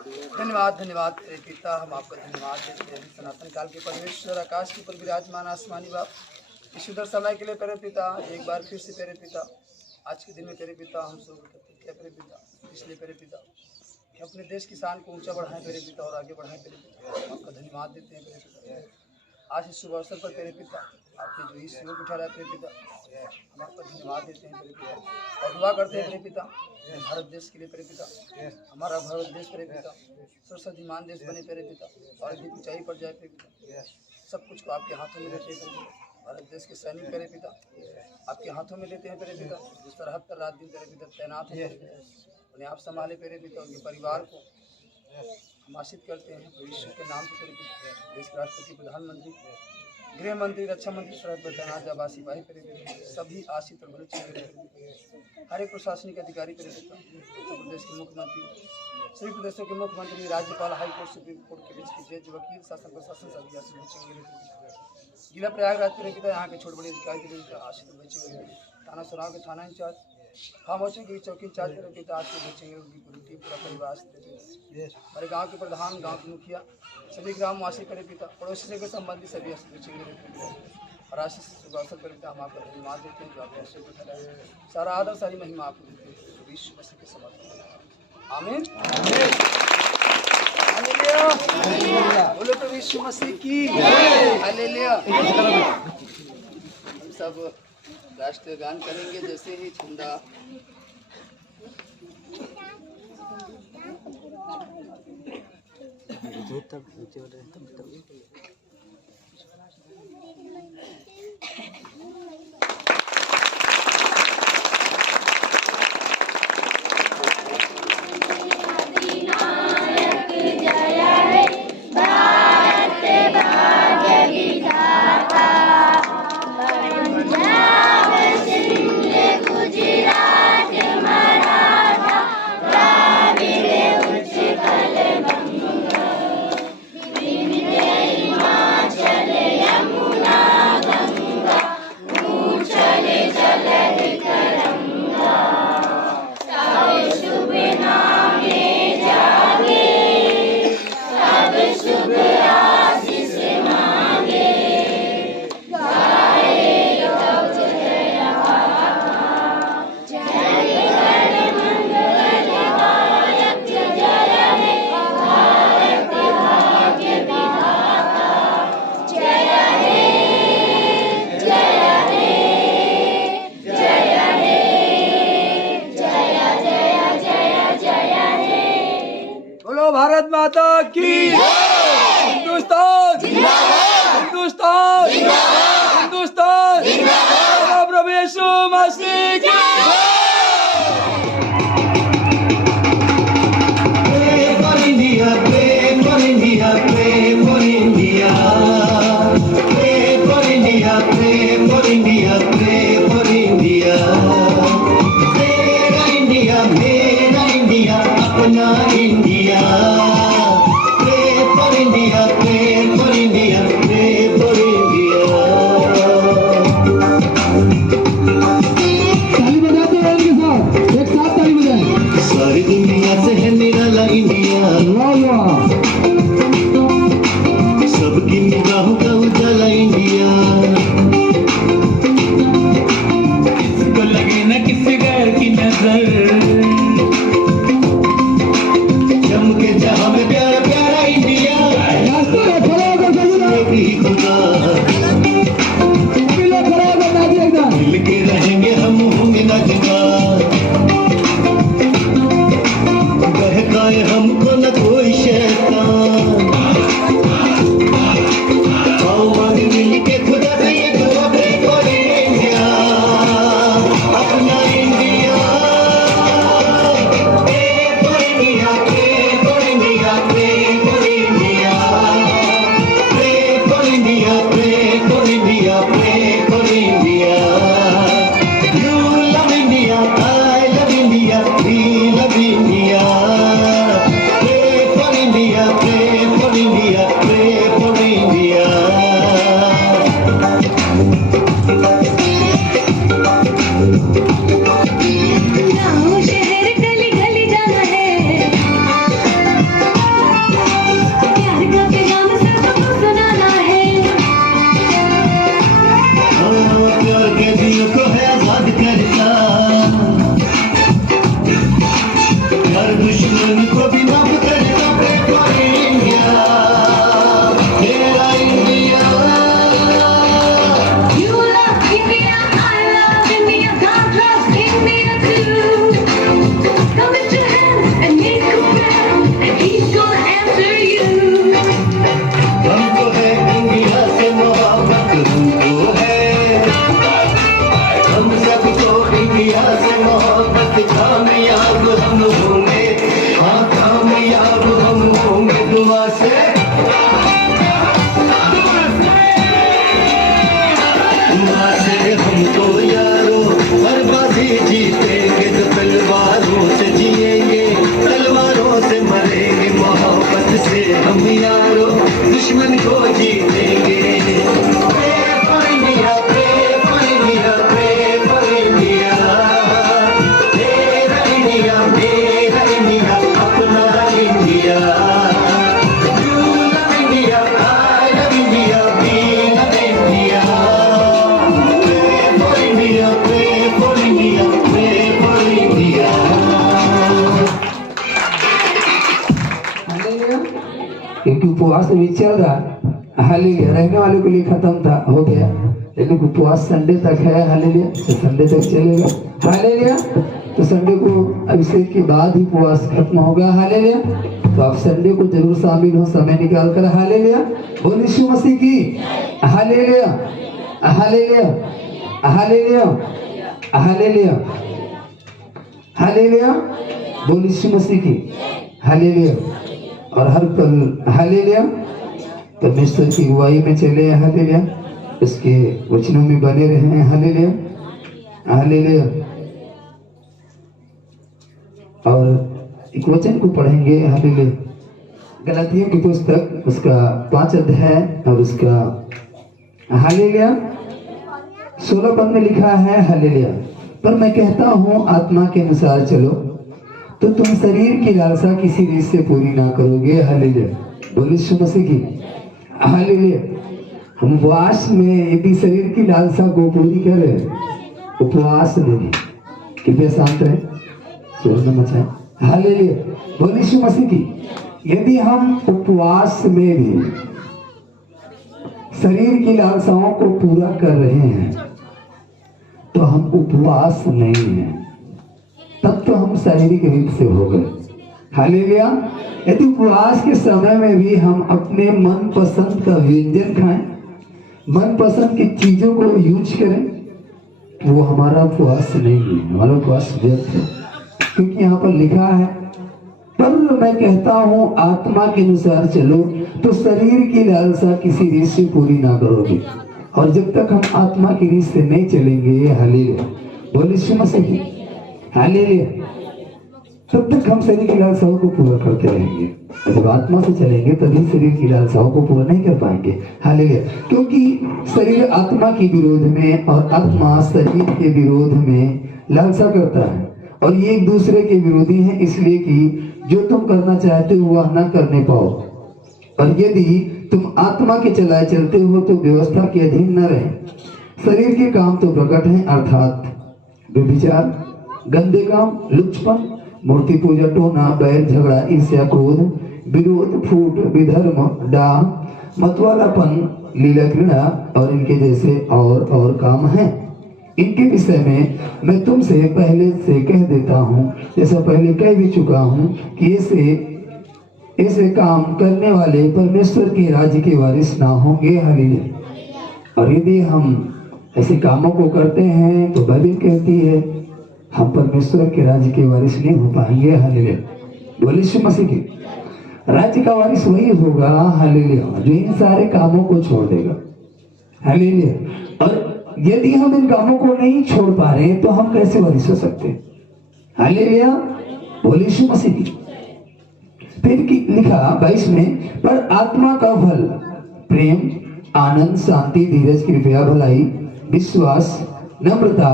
धन्यवाद धन्यवाद तेरे पिता, हम आपका धन्यवाद देते हैं। सनातन काल के परमेश्वर, आकाश के ऊपर विराजमान आसमानी बाप, इस सुंदर समय के लिए तेरे पिता, एक बार फिर से तेरे पिता, आज के दिन में तेरे पिता हम सब तेरे पिता, इसलिए तेरे पिता कि अपने देश किसान को ऊंचा बढ़ाएं तेरे पिता और आगे बढ़ाएं तेरे पिता। हम आपका धन्यवाद देते हैं तेरे पिता। आज इस शुभ अवसर पर तेरे पिता आपने जो इस योग उठा रहा है तेरे पिता, हम आपका धन्यवाद देते हैं तेरे पिता और दुआ करते हैं तेरे पिता भारत देश के लिए तेरे पिता, हमारा भारत देश तेरे पिता सर्वशक्तिमान देश बने तेरे पिता और अधिक ऊंचाई पर जाए तेरे पिता। सब कुछ को आपके हाथों में देते हैं तेरे पिता। भारत देश के सैनिक तेरे पिता आपके हाथों में देते हैं तेरे पिता, जिस तरह हर रात दिन तेरे पिता तैनात है, उन्हें आप संभाले तेरे पिता, उनके परिवार को हम आशीष करते हैं ईश्वर के नाम से तेरे पिता। देश के राष्ट्रपति, प्रधानमंत्री, गृह मंत्री, रक्षा मंत्री, सरहद पर तैनात जाबा सिपाही तेरे पिता, सभी आशीष और भले हर एक प्रशासनिक अधिकारी तेरे पिता, उत्तर प्रदेश के मुख्यमंत्री, सभी प्रदेशों के मुख्यमंत्री, राज्यपाल, हाईकोर्ट, सुप्रीम कोर्ट के बीच के जज, वकील, शासन प्रशासन सभी आशीष जिला प्रयागराज तेरे पिता, यहाँ के छोटे बड़े अधिकारी तेरे पिता आशीष बचेंगे, थाना सुराव के थाना इंचार्ज, खामोशी की चौकी इंचार्ज तेरे पिता आज के बचेंगे, उनकी पूरी टीम पूरा परिवार तेरे पिता, हमारे गांव के प्रधान, गांव के मुखिया, सभी ग्रामवासी तेरे पिता, पड़ोसी के संबंधी सभी आशीष बचेंगे तेरे पिता और आशीष शुभ अवसर तेरे पिता हम आपका धन्यवाद देते हैं जो आपने अवसर को ठहराया। सारा आदर सारी महिमा आपको देते हैं विश्व मसीह के समर्पण। आमीन। हालेलुया, बोलो तो विश्व मसीह की हालेलुया। हम सब राष्ट्रीय गान करेंगे जैसे ही झंडा भारत माता की, हिंदुस्तान हिंदुस्तान हिंदुस्तान, प्रभु यीशु मसीह की। ताली बजाते हैं इनके साथ, एक साथ दुश्मन को भी माफ करता प्रेम इंडिया, मेरा India. You love India, I love India, God loves India too. Come lift your hands and make a prayer, and He's gonna answer you. हमको है इंडिया से मोहब्बत, हमको है हम सबको इंडिया से मोहब्बत। कामयाब हम होंगे, हाँ कामयाब हम होंगे दुआ से। दुआ से हमको यारो बर्बादी जीतेंगे तो तलवारों से जिएंगे, तलवारों से मरेंगे, मोहब्बत से हम यारो दुश्मन को जीतेंगे। Pray for India, pray for India, pray for India। मेरा इंडिया अपना India. You love India, I love India, we love India। Pray for India, pray for India, pray for India। क्योंकि उपवास भी चल रहा, हालेलुया। रहने वाले के लिए खत्म था, हो गया, लेकिन उपवास संडे तक है, हालेलुया। तो संडे तक चलेगा, हालेलुया। तो संडे को अभिषेक के बाद ही उपवास खत्म होगा, हालेलुया। तो आप संडे को जरूर शामिल हो, समय निकाल कर, हालेलुया। बोल यीशु मसीह की, hallelujah, hallelujah, hallelujah, hallelujah, hallelujah. बोल यीशु मसीह की, हालेलुया। और हर पल, हालेलुया, परमेश्वर की अगुवाई में चले, हालेलुया। उसके वचनों में बने रहे, हालेलुया, हालेलुया। और एक वचन को पढ़ेंगे, हालेलुया। गलातियों की पुस्तक, उसका 5 अध्याय और उसका, हालेलुया, 16 पद में लिखा है, हालेलुया। पर मैं कहता हूँ आत्मा के अनुसार चलो तो तुम शरीर की लालसा किसी रीत से पूरी ना करोगे, हालेलुया। बोल यीशु मसीह की, हालेलुया। हम उपवास में यदि शरीर की लालसा को पूरी करें, उपवास में भी, कृपया शांत रहे, शोर न मचाएं, हालेलुया। बोल यीशु मसीह की, यदि हम उपवास में भी शरीर की लालसाओं को पूरा कर रहे हैं तो हम उपवास नहीं हैं, तब तो हम शारीरिक रीत से हो गए, हालेलुया। यदि उपवास के समय में भी हम अपने मन पसंद का व्यंजन खाएं, मन पसंद की चीजों को यूज करें, तो वो हमारा उपवास नहीं है, हमारा उपवास व्यर्थ है। क्योंकि यहाँ पर लिखा है, पर मैं कहता हूँ आत्मा के अनुसार चलो तो शरीर की लालसा किसी रीत से पूरी ना करोगे। और जब तक हम आत्मा की रीत से नहीं चलेंगे, हालेलुया, बोल यीशु मसीह की, हालेलुया, तब तक हम शरीर की लालसाओं को पूरा करते रहेंगे। जब आत्मा से चलेंगे तभी शरीर की लालसाओं को पूरा नहीं कर पाएंगे, हालेलुया। क्योंकि शरीर आत्मा के विरोध में और आत्मा शरीर के विरोध में लालसा करता है, और ये एक दूसरे के विरोधी हैं, इसलिए कि जो तुम करना चाहते हो वह न करने पाओ। और यदि तुम आत्मा के चलाए चलते हो तो व्यवस्था के अधीन न रहे। शरीर के काम तो प्रकट हैं, अर्थात व्यभिचार, गंदे काम, लुच्चपन, मूर्ति पूजा, टोना, बैर, झगड़ा, ईर्ष्या, क्रोध, विरोध, फूट, विधर्म, डाह, मतवालापन, लीला, घृणा और इनके जैसे और काम हैं। इनके विषय में मैं तुमसे पहले से कह देता हूँ, जैसा पहले कह भी चुका हूँ, कि ऐसे काम करने वाले परमेश्वर के राज्य के वारिस ना होंगे, हालेलुया। और यदि हम ऐसे कामों को करते हैं तो बाइबल कहती है हम परमेश्वर के राज्य के वारिस नहीं हो पाएंगे, हालेलुया। बोल यीशु मसीह की, राज्य का वारिस वही होगा, हालेलुया, जो इन सारे कामों को छोड़ देगा, हालेलुया। और यदि हम इन कामों को नहीं छोड़ पा रहे तो हम कैसे वारिस हो सकते हैं, हालेलुया। बोल यीशु मसीह की। फिर लिखा 22 में, पर आत्मा का फल प्रेम, आनंद, शांति, धीरज, कृपया, भलाई, विश्वास, नम्रता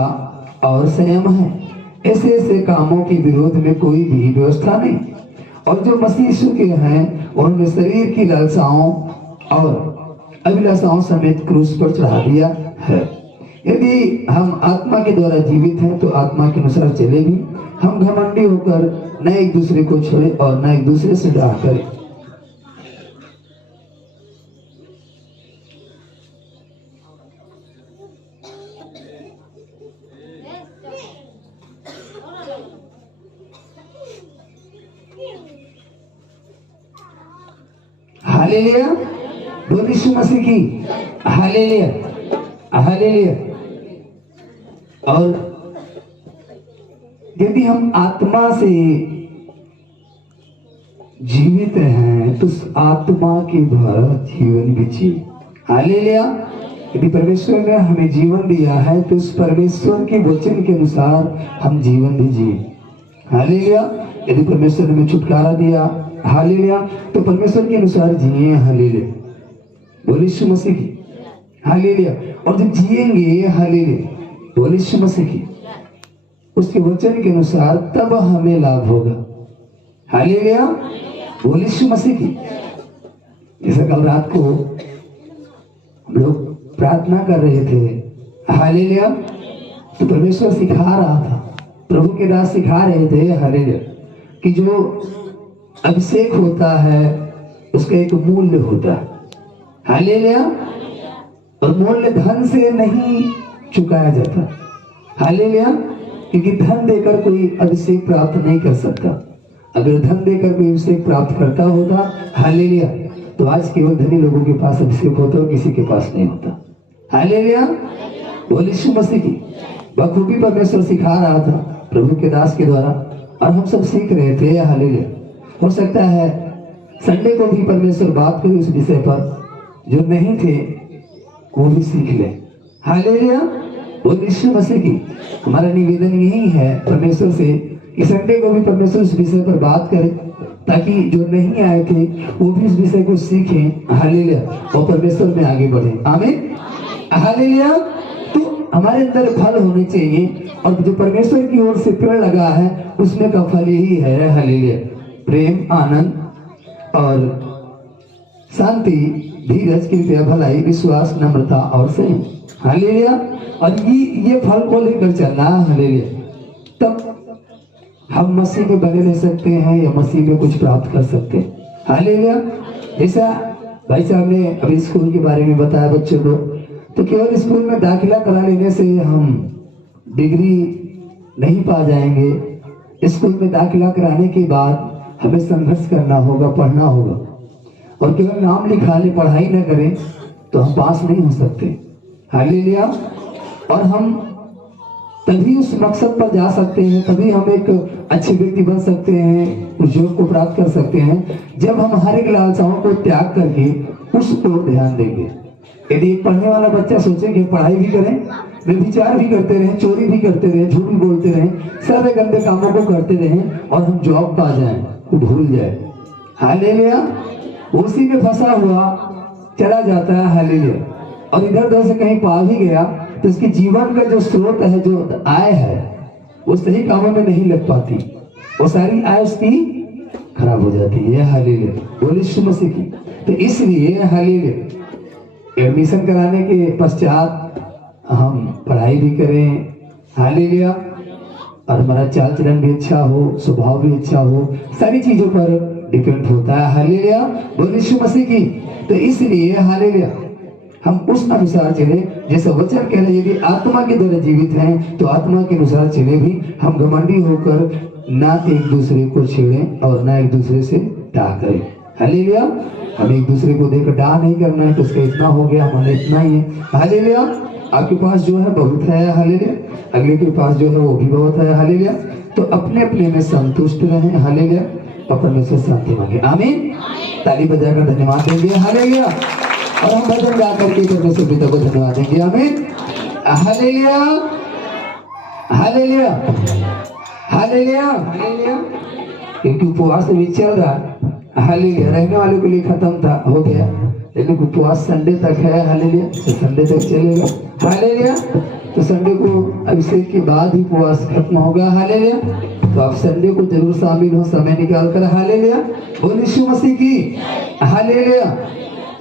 और संयम है। ऐसे कामों के विरोध में कोई भी व्यवस्था नहीं। और जो मसीह यीशु के हैं उन्होंने शरीर की लालसाओं और अभिलाषाओं समेत क्रूस पर चढ़ा दिया है। यदि यदि हम आत्मा के द्वारा जीवित हैं तो आत्मा के अनुसार चले भी। हम घमंडी होकर न एक दूसरे को छोड़े और न एक दूसरे से डरा करें। हालेलुया, बोल यीशु मसीह की हालेलुया, हालेलुया। और यदि हम आत्मा से जीवित हैं तो उस आत्मा के द्वारा जीवन भी जिए। हालेलुया। यदि परमेश्वर ने हमें जीवन दिया है तो उस परमेश्वर के वचन के अनुसार हम जीवन भी जिए। हालेलुया। यदि परमेश्वर ने हमें छुटकारा दिया, हालेलुया, तो परमेश्वर के अनुसार जिए। हालेलुया, बोल यीशु मसीह की हालेलुया। और जब जिएंगे, हालेलुया, बोल यीशु मसीह की, उसके वचन के अनुसार, तब हमें लाभ होगा। हालेलुया, बोल यीशु मसीह की। जैसे कल रात को हम लोग प्रार्थना कर रहे थे, हालेलुया, तो परमेश्वर सिखा रहा था, प्रभु के दास सिखा रहे थे, हालेलुया, कि जो अभिषेक होता है उसका एक मूल्य होता है। हालेलुया। और मूल्य धन से नहीं चुकाया जाता। हालेलुया। क्योंकि धन देकर कोई अभिषेक प्राप्त नहीं कर सकता। अगर धन देकर कोई अभिषेक प्राप्त करता होता, हालेलुया, तो आज केवल धनी लोगों के पास अभिषेक होता और किसी के पास नहीं होता। हालेलुया, बोल यीशु मसीह की। बखूबी परमेश्वर सिखा रहा था प्रभु के दास के द्वारा, और हम सब सीख रहे थे। हालेलुया। हो सकता है संडे को भी परमेश्वर बात करे उस विषय पर, जो नहीं थे वो भी सीख ले। हालेलुया, बोल यीशु मसीह की। हमारा निवेदन यही है परमेश्वर से कि संडे को भी परमेश्वर उस विषय पर बात करे, ताकि जो नहीं आए थे वो भी इस विषय को सीखें। हालेलुया, और परमेश्वर में आगे बढ़े। आमीन, हालेलुया। तो हमारे अंदर फल होने चाहिए, और जो परमेश्वर की ओर से पेड़ लगा है उसमें का फल यही है। हालेलुया, प्रेम, आनंद और शांति, धीरज, कृपया, भलाई, विश्वास, नम्रता और संयम। हालेलुया। और ये फल को लेकर चलना। हालेलुया। तब हम मसीह में बने रह सकते हैं या मसीह में कुछ प्राप्त कर सकते हैं। हालेलुया। जैसा भाई साहब ने अभी स्कूल के बारे में बताया बच्चों को, तो केवल स्कूल में दाखिला करा लेने से हम डिग्री नहीं पा जाएंगे। स्कूल में दाखिला कराने के बाद हमें संघर्ष करना होगा, पढ़ना होगा, और केवल नाम लिखा ले, पढ़ाई न करें तो हम पास नहीं हो सकते। हालेलुया। और हम तभी उस मकसद पर जा सकते हैं, तभी हम एक अच्छे व्यक्ति बन सकते हैं, उस योग को प्राप्त कर सकते हैं, जब हम हर एक लालसाओं को त्याग करके उस पर ध्यान देंगे। यदि एक पढ़ने वाला बच्चा सोचे कि पढ़ाई भी करें, व्यभिचार भी करते रहें, चोरी भी करते रहें, झूठ भी बोलते रहें, सारे गंदे कामों को करते रहें, और हम जॉब पा जाएं, वो भूल जाए। हालेलुया। उसी में फंसा हुआ चला जाता है। हालेलुया। और इधर उधर से कहीं पा भी गया तो उसके जीवन का जो स्रोत है, जो आय है, वो सही कामों में नहीं लग पाती, वो सारी आय उसकी खराब हो जाती है। हालेलुया, बोल यीशु मसीह की। तो इसलिए हालेलुया, एडमिशन कराने के पश्चात हम पढ़ाई भी करें। हालेलुया। और हमारा चाल चलन भी अच्छा हो, स्वभाव भी अच्छा हो, सारी चीजों पर डिपेंड होता है। हालेलुया, बोल यीशु मसीह की। तो इसलिए हालेलुया, हम उस अनुसार चले जैसे वचन कह रहे, यदि आत्मा के द्वारा जीवित हैं तो आत्मा के अनुसार चले भी। हम घमंडी होकर ना एक दूसरे को छेड़ें और ना एक दूसरे से डाह करें। हालेलुया। हम एक दूसरे को देखकर डाह नहीं करना है, तो उसका इतना हो गया, हमारा इतना ही है। हालेलुया। आपके पास जो है बहुत है। हालेलुया। अगले के पास जो है वो भी बहुत है। हालेलुया। तो अपने अपने में संतुष्ट रहें। हालेलुया। और परमेश्वर शांति मांगे। आमीन। ताली बजाकर धन्यवाद देंगे। हालेलुया। और हम भजन गा करके परमेश्वर पिता को धन्यवाद देंगे। आमीन। Hallelujah, hallelujah, hallelujah, hallelujah. क्योंकि उपवास भी चल रहा है। हालेलुया। रहने वाले के लिए खत्म था, हो गया, लेकिन उपवास संडे तक है। हालेलुया। तो संडे तक चलेगा। हालेलुया। तो संडे को अभिषेक के बाद ही उपवास खत्म होगा। हालेलुया। तो आप संडे को जरूर शामिल हो, समय निकाल कर। हालेलुया। बोल यीशु मसीह की hallelujah,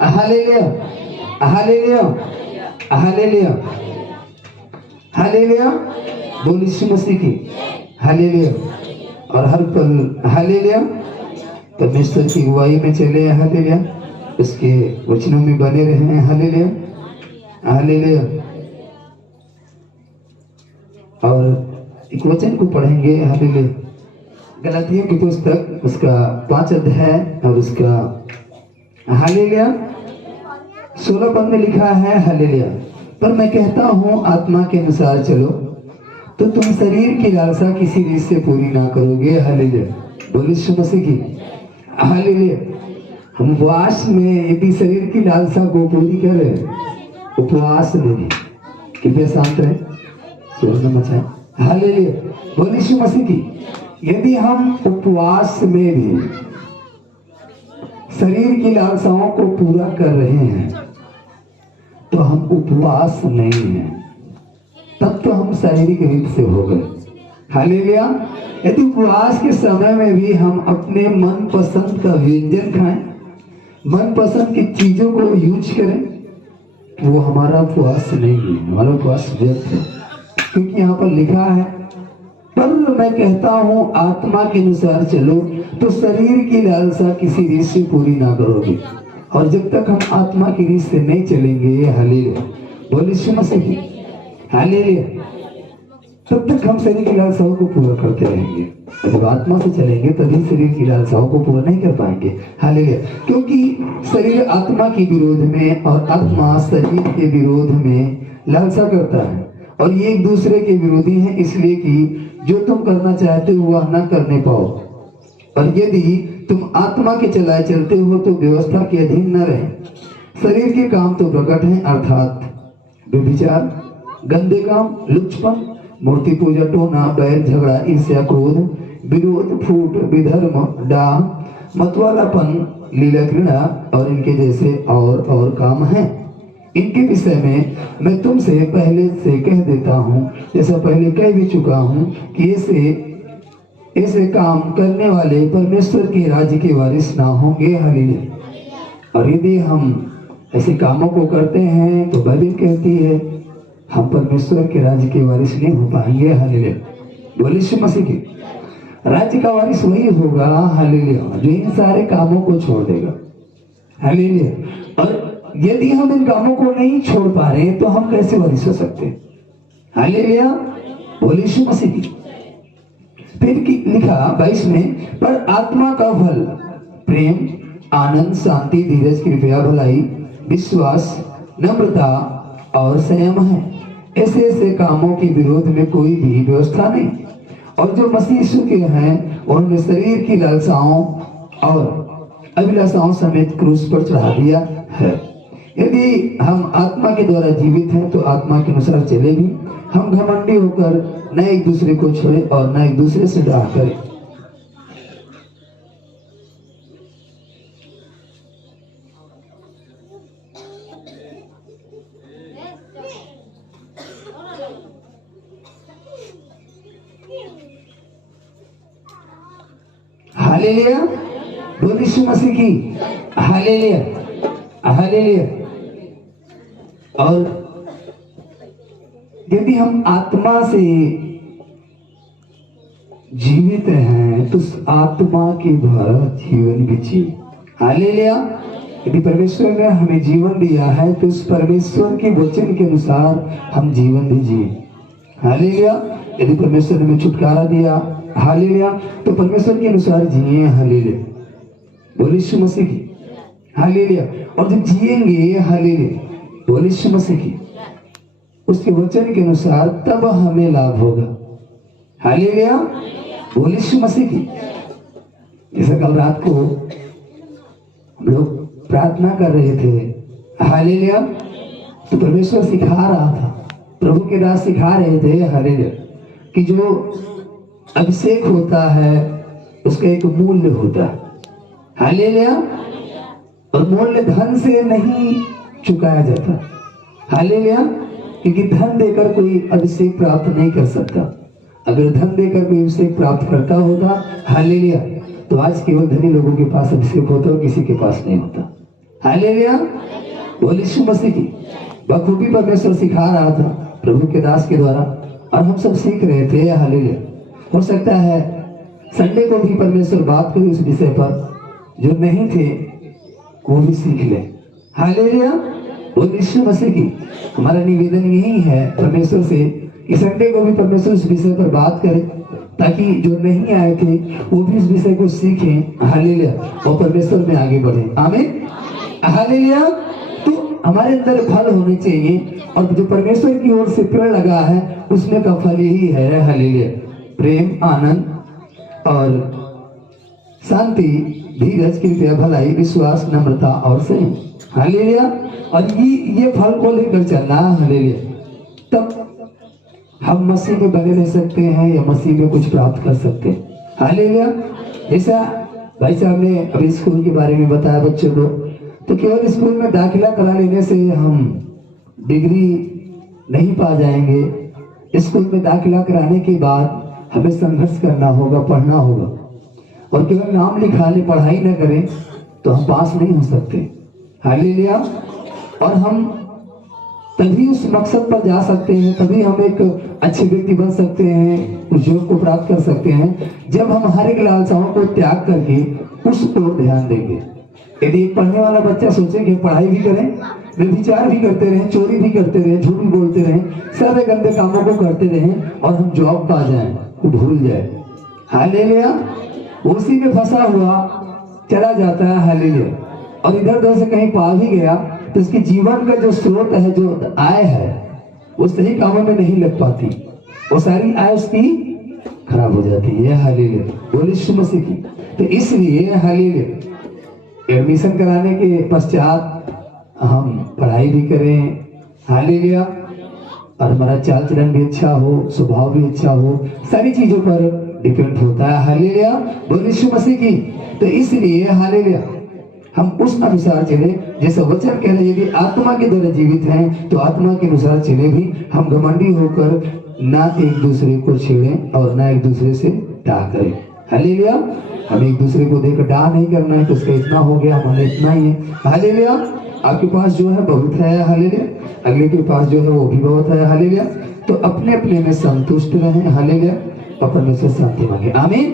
hallelujah, hallelujah, hallelujah. Hallelujah. बोल यीशु मसीह की हालेलुया। और हर पल हालेलुया परमेश्वर की अगुवाई में चले हालेलुया, उसके वचनों में बने रहे हालेलुया हालेलुया। और एक वचन को पढ़ेंगे हालेलुया, गलातियों की पुस्तक उसका 5 अध्याय और उसका हालेलुया 16 पद में लिखा है हालेलुया। पर मैं कहता हूँ आत्मा के अनुसार चलो तो तुम शरीर की लालसा किसी रीत से पूरी ना करोगे हालेलुया। बोल यीशु मसीह की हालेलुया। हम उपवास में यदि शरीर की लालसा को पूरी करें, उपवास में कृपया शांत रहे, शोर न मचाएं हालेलुया। बोल यीशु मसीह की यदि हम उपवास में भी शरीर की लालसाओं को पूरा कर रहे हैं तो हम उपवास नहीं हैं, तब तो हम शारीरिक रूप से हो गए हालेलुया। यदि उपवास के समय में भी हम अपने मन पसंद का व्यंजन खाएं, मन पसंद की चीजों को यूज करें, तो वो हमारा उपवास नहीं है, हमारा उपवास व्यर्थ है। क्योंकि यहाँ पर लिखा है पर मैं कहता हूँ आत्मा के अनुसार चलो तो शरीर की लालसा किसी रीत से पूरी ना करोगे। और जब तक हम आत्मा की रीत से नहीं चलेंगे हालेलुया, बोल यीशु मसीह की हालेलुया, तब तक हम शरीर की लालसाओं को पूरा करते रहेंगे। जब आत्मा से चलेंगे तभी शरीर की लालसाओं को पूरा नहीं कर पाएंगे हालेलुया। क्योंकि शरीर आत्मा के विरोध में और आत्मा शरीर के विरोध में लालसा करता है, और ये एक दूसरे के विरोधी हैं, इसलिए कि जो तुम करना चाहते हो वह ना करने पाओ। और यदि तुम आत्मा के चलाए चलते हो तो व्यवस्था के अधीन न रहे। शरीर के काम तो प्रकट हैं, अर्थात व्यभिचार, गंदे काम, लुचपन, मूर्ति पूजा, टोना, बैर, झगड़ा, ईर्ष्या, क्रोध, विरोध, फूट, विधर्म, डाह, मतवालापन, लीला क्रीड़ा और इनके जैसे और काम हैं। इनके विषय में मैं तुमसे पहले से कह देता हूँ, जैसा पहले कह भी चुका हूँ कि ऐसे काम करने वाले परमेश्वर के राज्य के वारिस ना होंगे हालेलुया। और यदि हम ऐसे कामों को करते हैं तो बाइबल कहती है हम परमेश्वर के राज्य के वारिस नहीं हो पाएंगे हालेलुया। बोल यीशु मसीह की राज्य का वारिस वही होगा हालेलुया जो इन सारे कामों को छोड़ देगा हालेलुया। और यदि हम इन कामों को नहीं छोड़ पा रहे तो हम कैसे वारिस हो सकते हैं हालेलुया। बोल यीशु मसीह की। फिर लिखा 22 में पर आत्मा का फल प्रेम, आनंद, शांति, धीरज, कृपया, भलाई, विश्वास, नम्रता और संयम है। ऐसे कामों के विरोध में कोई भी व्यवस्था नहीं। और जो मसीह यीशु के हैं उन्होंने शरीर की लालसाओं और अभिलाषाओं समेत क्रूस पर चढ़ा दिया है। यदि हम आत्मा के द्वारा जीवित हैं तो आत्मा के अनुसार चले भी। हम घमंडी होकर न एक दूसरे को छोड़े और न एक दूसरे से डाह करें। हालेलुया। बोल यीशु मसीह की हालेलुया हालेलुया। और यदि हम आत्मा से जीवित हैं तो उस आत्मा के द्वारा जीवन भी जिए हालेलुया। यदि परमेश्वर ने हमें जीवन दिया है तो उस परमेश्वर के वचन के अनुसार हम जीवन भी जिए हालेलुया। यदि परमेश्वर ने हमें छुटकारा दिया हालेलुया तो परमेश्वर के अनुसार जिए हालेलुया। बोल यीशु मसीह की हालेलुया। और जब जिएंगे हालेलुया बोल यीशु मसीह की उसके वचन के अनुसार तब हमें लाभ होगा हालेलुया। बोल यीशु मसीह की। जैसे कल रात को हम लोग प्रार्थना कर रहे थे हालेलुया तो परमेश्वर सिखा रहा था, प्रभु के दास सिखा रहे थे हालेलुया कि जो अभिषेक होता है उसका एक मूल्य होता है हालेलुया। और मूल्य धन से नहीं चुकाया जाता हालेलुया, क्योंकि धन देकर कोई अभिषेक प्राप्त नहीं कर सकता। अगर धन देकर कोई अभिषेक प्राप्त करता होता हालेलुया तो आज केवल धनी लोगों के पास अभिषेक होता और किसी के पास नहीं होता हालेलुया। बोल यीशु मसीह की। बखूबी परमेश्वर सिखा रहा था, प्रभु के दास के द्वारा, और हम सब सीख रहे थे। हालेलुया। हो सकता है संडे को भी परमेश्वर बात करे उस विषय पर, जो नहीं थे वो भी सीख ले। हालेलुया। वो यीशु मसीह की हमारा निवेदन यही है परमेश्वर से कि संडे को भी परमेश्वर इस विषय पर बात करे, ताकि जो नहीं आए थे वो भी इस विषय को सीखें। हालेलुया। और परमेश्वर में आगे बढ़े। आमीन। हालेलुया। तो हमारे अंदर फल होने चाहिए, और जो परमेश्वर की ओर से पेड़ लगा है उसमें का फल यही है। हालेलुया। प्रेम, आनंद और शांति, धीरज, कृपया, भलाई, विश्वास, नम्रता और संयम। हालेलुया। और ये फल को लेकर चलना। हालेलुया। तब हम मसीह में बने रह सकते हैं या मसीह में कुछ प्राप्त कर सकते हैं। हालेलुया। जैसा भाई साहब ने अभी स्कूल के बारे में बताया बच्चों को, तो केवल स्कूल में दाखिला करा लेने से हम डिग्री नहीं पा जाएंगे। स्कूल में दाखिला कराने के बाद हमें संघर्ष करना होगा, पढ़ना होगा, और केवल नाम लिखा ले, पढ़ाई न करें तो हम पास नहीं हो सकते। हालेलुया। और हम तभी उस मकसद पर जा सकते हैं, तभी हम एक अच्छे व्यक्ति बन सकते हैं, उस योग को प्राप्त कर सकते हैं, जब हम हर एक लालसाओं को त्याग करके उस ओर ध्यान देंगे। यदि एक पढ़ने वाला बच्चा सोचे कि पढ़ाई भी करें, व्यभिचार भी करते रहें, चोरी भी करते रहें, झूठ भी बोलते रहें, सारे गंदे कामों को करते रहें और हम जॉब पा जाएं, वो भूल जाए। हालेलुया। उसी में फंसा हुआ चला जाता है। हालेलुया। और इधर उधर से कहीं पा भी गया तो उसके जीवन का जो स्रोत है, जो आय है, वो सही कामों में नहीं लग पाती, वो सारी आय उसकी खराब हो जाती है। हालेलुया। बोले यीशु मसीह की। तो इसलिए हालेलुया, एडमिशन कराने के पश्चात हम पढ़ाई भी करें। हालेलुया। और हमारा चाल चलन भी अच्छा हो, स्वभाव भी अच्छा हो, सारी चीजों पर डिपेंड होता है। हालेलुया। बोले यीशु मसीह की। तो इसलिए हालेलुया, हम उस अनुसार चले जैसे वचन कह रहे, यदि आत्मा के द्वारा जीवित हैं तो आत्मा के अनुसार चले भी। हम घमंडी होकर ना एक दूसरे को छेड़ें और ना एक दूसरे से डाह करें। हालेलुया। हम एक दूसरे को देखकर डाह नहीं करना है तो उसका इतना हो गया, हमारा इतना ही है। हालेलुया। आपके पास जो है बहुत है। हालेलुया। अगले के पास जो है वो भी बहुत है। हालेलुया। तो अपने अपने में संतुष्ट रहें। हालेलुया। और परमेश्वर शांति मांगे। आमीन।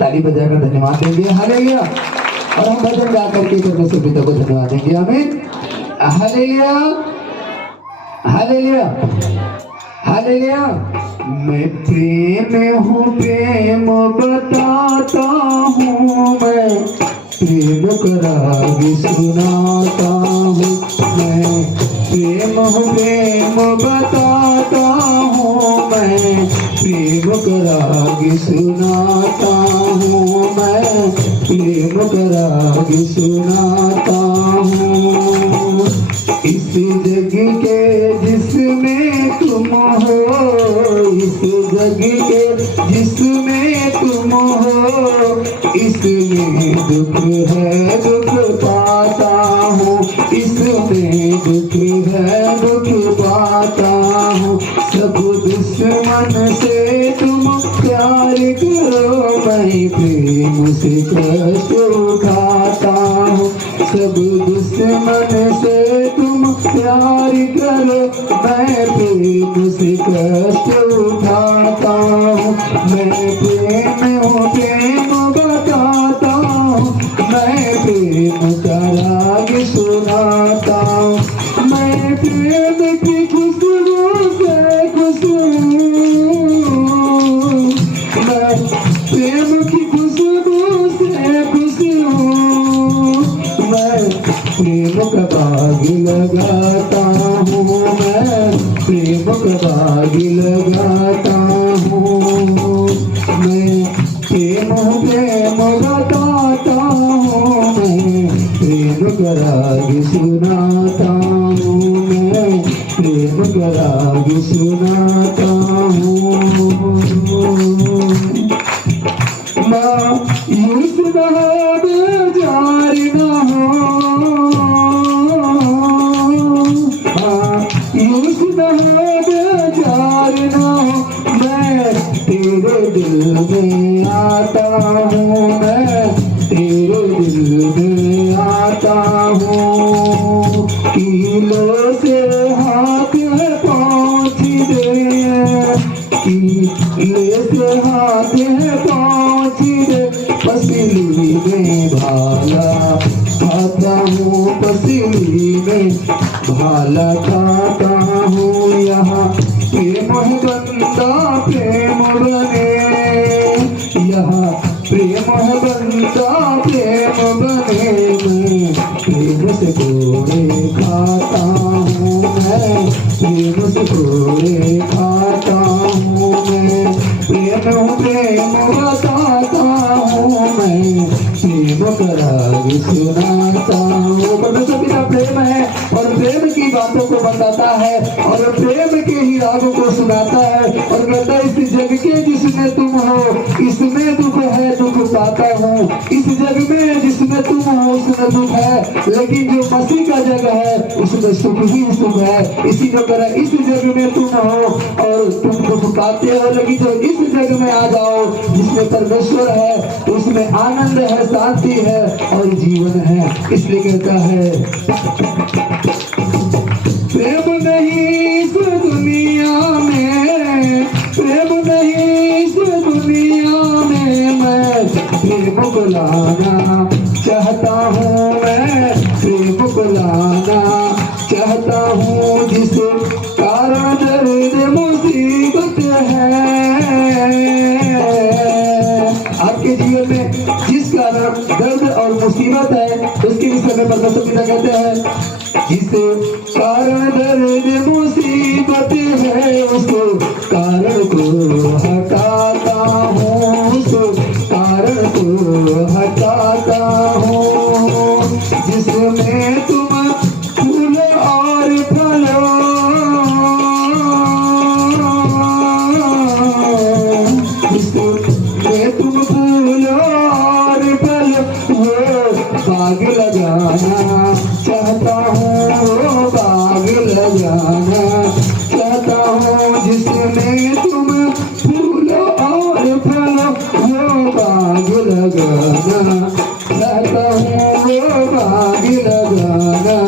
ताली बजाकर धन्यवाद देंगे। हालेलुया। और हम भजन गा करके परमेश्वर पिता को धन्यवाद देंगे। आमीन। हालेलुया। हालेलुया। हालेलुया। मैं प्रेम हूँ, प्रेम बताता हूँ, मैं प्रेम का राग सुनाता हूँ। मैं प्रेम हूँ, प्रेम बताता हूँ, मैं प्रेम का राग सुनाता हूँ। मैं प्रेम का राग सुनाता हूँ। इस जग के जिसमें तुम हो, इस जग के जिसमें तुम हो, इसमें दुख है, दुख पाता हूँ। इसमें दुख है, दुख पाता हूँ। सब दुश्मन से तुम प्यार करो, मैं प्रेम से कष्ट उठाता हूँ। सब दुश्मन से तुम प्यार करो, मैं प्रेम से कष्ट उठाता हूँ। मैं प्रेम हूँ, प्रेम बताता हूँ, मैं प्रेम का राग सुनाता हूँ। मैं प्रेम की खुशबू से खुश हूँ, मैं प्रेम की खुशबू से खुश हूँ। मैं प्रेम का बाग लगाता हूँ, मैं प्रेम का बाग लगाता हूँ। मैं प्रेम प्रेम बताता हूँ, मैं प्रेम का राग सुनाता हूँ। मैं प्रेम का राग सुनाता हूँ। माँ यूस जार न हो, यूस जार न हो, मैं तेरे दिल में आता हूँ। मैं तेरे दिल में आता हूँ। कीलों से हाथ पहुँच भाला खाता हूँ यहाँ प्रेम बंदा प्रेम बने, यहाँ प्रेम बंदा प्रेम बने। मैं प्रेम से कोड़े खाता हूँ, मैं प्रेम से कोड़े खाता हूँ, मैं प्रेम बताता हूँ, मैं प्रेम का राग सुनाता हूँ। परमेश्वर पिता प्रेम है और प्रेम की बातों को बताता है और प्रेम के ही रागों को सुनाता है और कहता है इस जग के जिसमें तुम हो इसमें दुख है, दुख पाता हूँ। इस जग में जिसमें तुम हो उसमें दुख है, लेकिन जो मसीह का जग है उसमें सुख ही सुख है। इसी तरह इस जग में तुम हो और तुम दुख पाते हो, लेकिन जो इस जग में आ जाओ जिसमें परमेश्वर है तो उसमें आनंद है, शांति है और जीवन है। इसलिए कहता है प्रेम नहीं इस दुनिया में, प्रेम नहीं इस दुनिया में, मैं प्रेम को लाना चाहता हूँ, मैं प्रेम को लाना चाहता हूँ। जिस कारण दर्द मुसीबत है आपके जीवन में, जिस कारण दर्द और मुसीबत है उसके विषय में परमेश्वर पिता कहते हैं जिस कारण दर्द मुसीबत है उसको कारण को हटाता हूँ, उस कारण को हटाता हूँ। जिसमें तुम फूल और फल जिसमें तुम फूल और फल वो बाग लगाना चाहता हूँ, वो बाग लगाना चाहता हूँ। जिसमें तुम फूल और फल वो बाग लगाना चाहता हूँ, वो बाग लगाना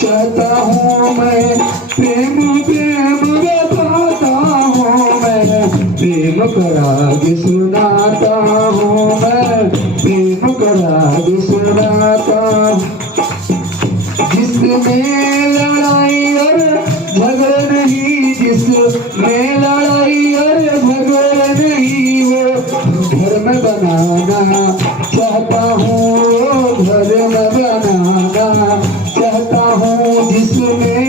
चाहता हूँ। मैं प्रेम प्रेम बताता हूँ, मैं प्रेम का राग सुनाता हूँ, मैं प्रेम का राग सुनाता हूँ। जिसमें लड़ाई और झगड़ा नहीं, जिसमें लड़ाई और झगड़ा नहीं वो घर में बनाना चाहता हूँ, वो घर में बनाना चाहता हूँ। जिसमें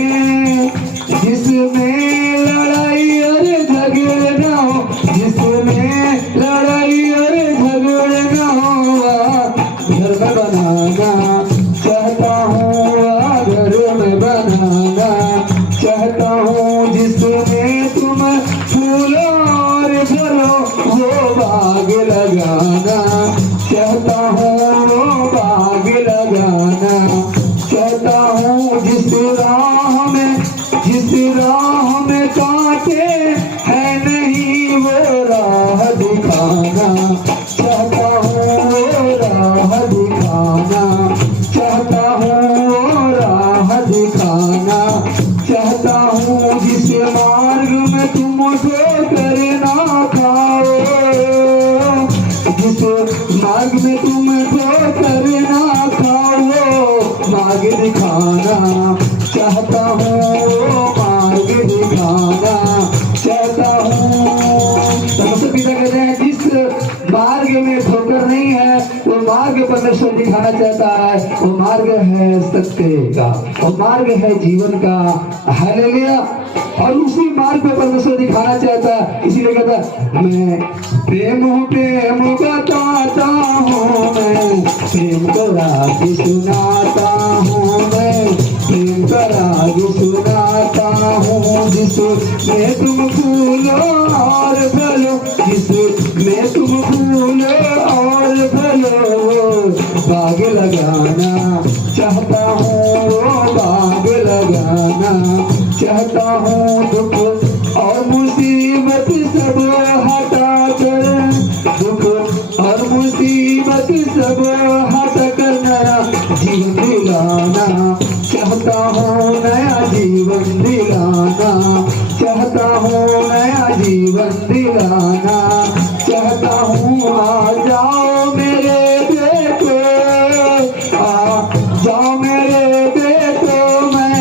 लड़ाई और झगड़ा ना हो, जिसमें लड़ाई और झगड़ा ना हो घर में बनाना चाहता हूँ, घर में बनाना चाहता हूँ। जिसमें तुम फूल और फलो वो बाग लगाना चाहता हूँ, वो बाग लगाना चाहता हूँ। जिस राह में कांटे है नहीं वो राह दिखाना चाहता हूँ, वो राह दिखाना चाहता हूँ, वो राह दिखाना चाहता हूँ। जिस मार्ग में तुम ठोकर ना खाओ, जिस मार्ग में तुम ठोकर ना खाओ मार्ग दिखाना चाहता हूँ, वो मार्ग दिखाना चाहता हूँ। परमेश्वर पिता कहते हैं जिस मार्ग में ठोकर नहीं है वो मार्ग परमेश्वर दिखाना चाहता है। वो मार्ग है सत्य का, वो मार्ग है जीवन का। हालेलुया। और उसी मार्ग पे परमेश्वर दिखाना चाहता है। इसीलिए कहता है मैं प्रेम बताता हूँ, मैं प्रेम का राग सुनाता हूँ, मैं प्रेम का राग सुनाता हूँ। जिसमें तुम फूल और फलो, जिसमें तुम फूल और फलो बाग लगाना चाहता हूँ, वो बाग लगाना चाहता हूँ। दुख और मुसीबत सब हटा कर, दुख और मुसीबत सब हटा कर नया जीवन दिलाना चाहता हूँ, नया जीवन दिलाना चाहता हूँ, नया जीवन दिलाना चाहता हूँ। आ जाओ मेरे बेटो, आ जाओ मेरे बेटो, मैं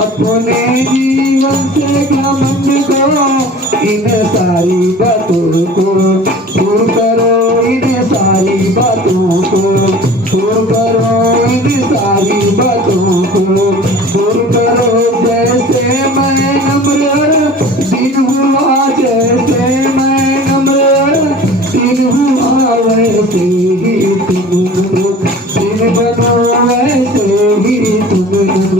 अपने जीवन से घमंड को, इन सारी बातों को दूर करो, इन सारी बातों को दूर करो, इन सारी बातों को दूर करो। जैसे मैं नम्र दिन हुआ, जैसे मैं नम्र दिन हुआ, वैसे ही तुम नम्र दिन बनो, वैसे ही तुम नम्र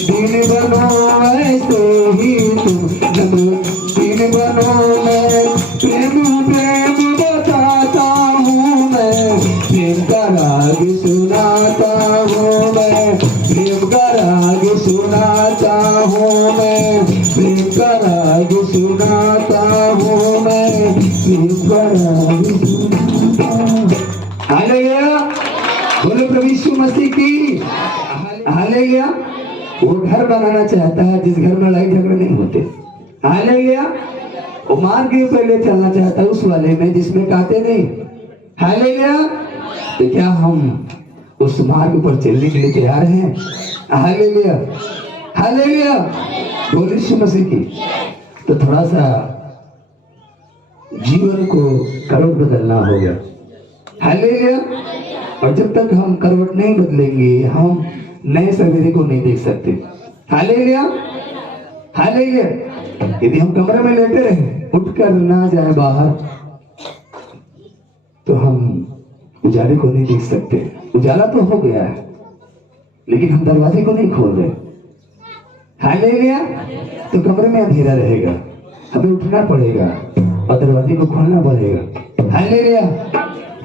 दिन बनो, वैसे ही तुम नम्र दिन बनो। मैं प्रेम बताता हूँ, मैं प्रेम का राग सुनाता हूँ, मैं प्रेम का राग सुनाता हूँ, मैं प्रेम का राग सुनाता हूँ, मैं प्रेम का राग सुनाता हूँ। हालेलुया, बोलो प्रभु यीशु मसीह की हालेलुया। वो घर बनाना चाहता है जिस घर में लड़ाई झगड़े नहीं होते। हालेलुया। वो मार्ग के पहले चलना चाहता है उस वाले में जिसमें कांटे नहीं। हालेलुया। तो क्या हम उस मार्ग पर चलने के लिए तैयार हैं? हालेलुया, हालेलुया, बोलो यीशु मसीह की। तो थोड़ा सा जीवन को करवट बदलना होगा। हालेलुया। और जब तक हम करवट नहीं बदलेंगे हम नए सवेरे को नहीं देख सकते। Hallelujah, hallelujah. यदि हम कमरे में लेटे रहे, उठकर ना जाए बाहर, तो हम उजाले को नहीं देख सकते। उजाला तो हो गया है लेकिन हम दरवाजे को नहीं खोल रहे। हालेलुया। तो कमरे में अंधेरा रहेगा, हमें उठना पड़ेगा और दरवाजे को खोलना पड़ेगा। हालेलुया।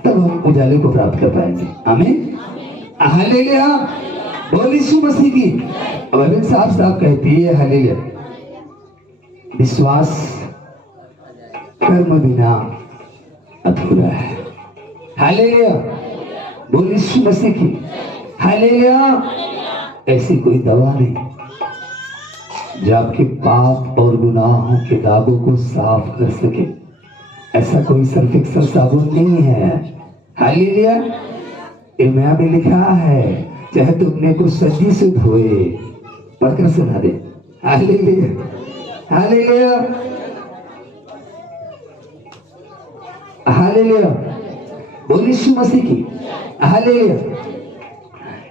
तब हम उजाले को प्राप्त कर पाएंगे। आमीन, हालेलुया, बोल यीशु मसीह की। अब बाइबल साफ साफ कहती है हालेलुया, विश्वास कर्म बिना अधूरा है। हालेलुया, बोल यीशु मसीह की। हालेलुया। ऐसी कोई दवा नहीं जो आपके पाप और गुनाहों के दागों को साफ कर सके। ऐसा कोई सर्फ एक्सल साबुन नहीं है। हालेलुया। इर्मिया में लिखा है, चाहे तुम अपने को सजी से धोए, पढ़कर सुना दे। हालेलुया, हालेलुया, हालेलुया, बोल यीशु मसीह की। हालेलुया।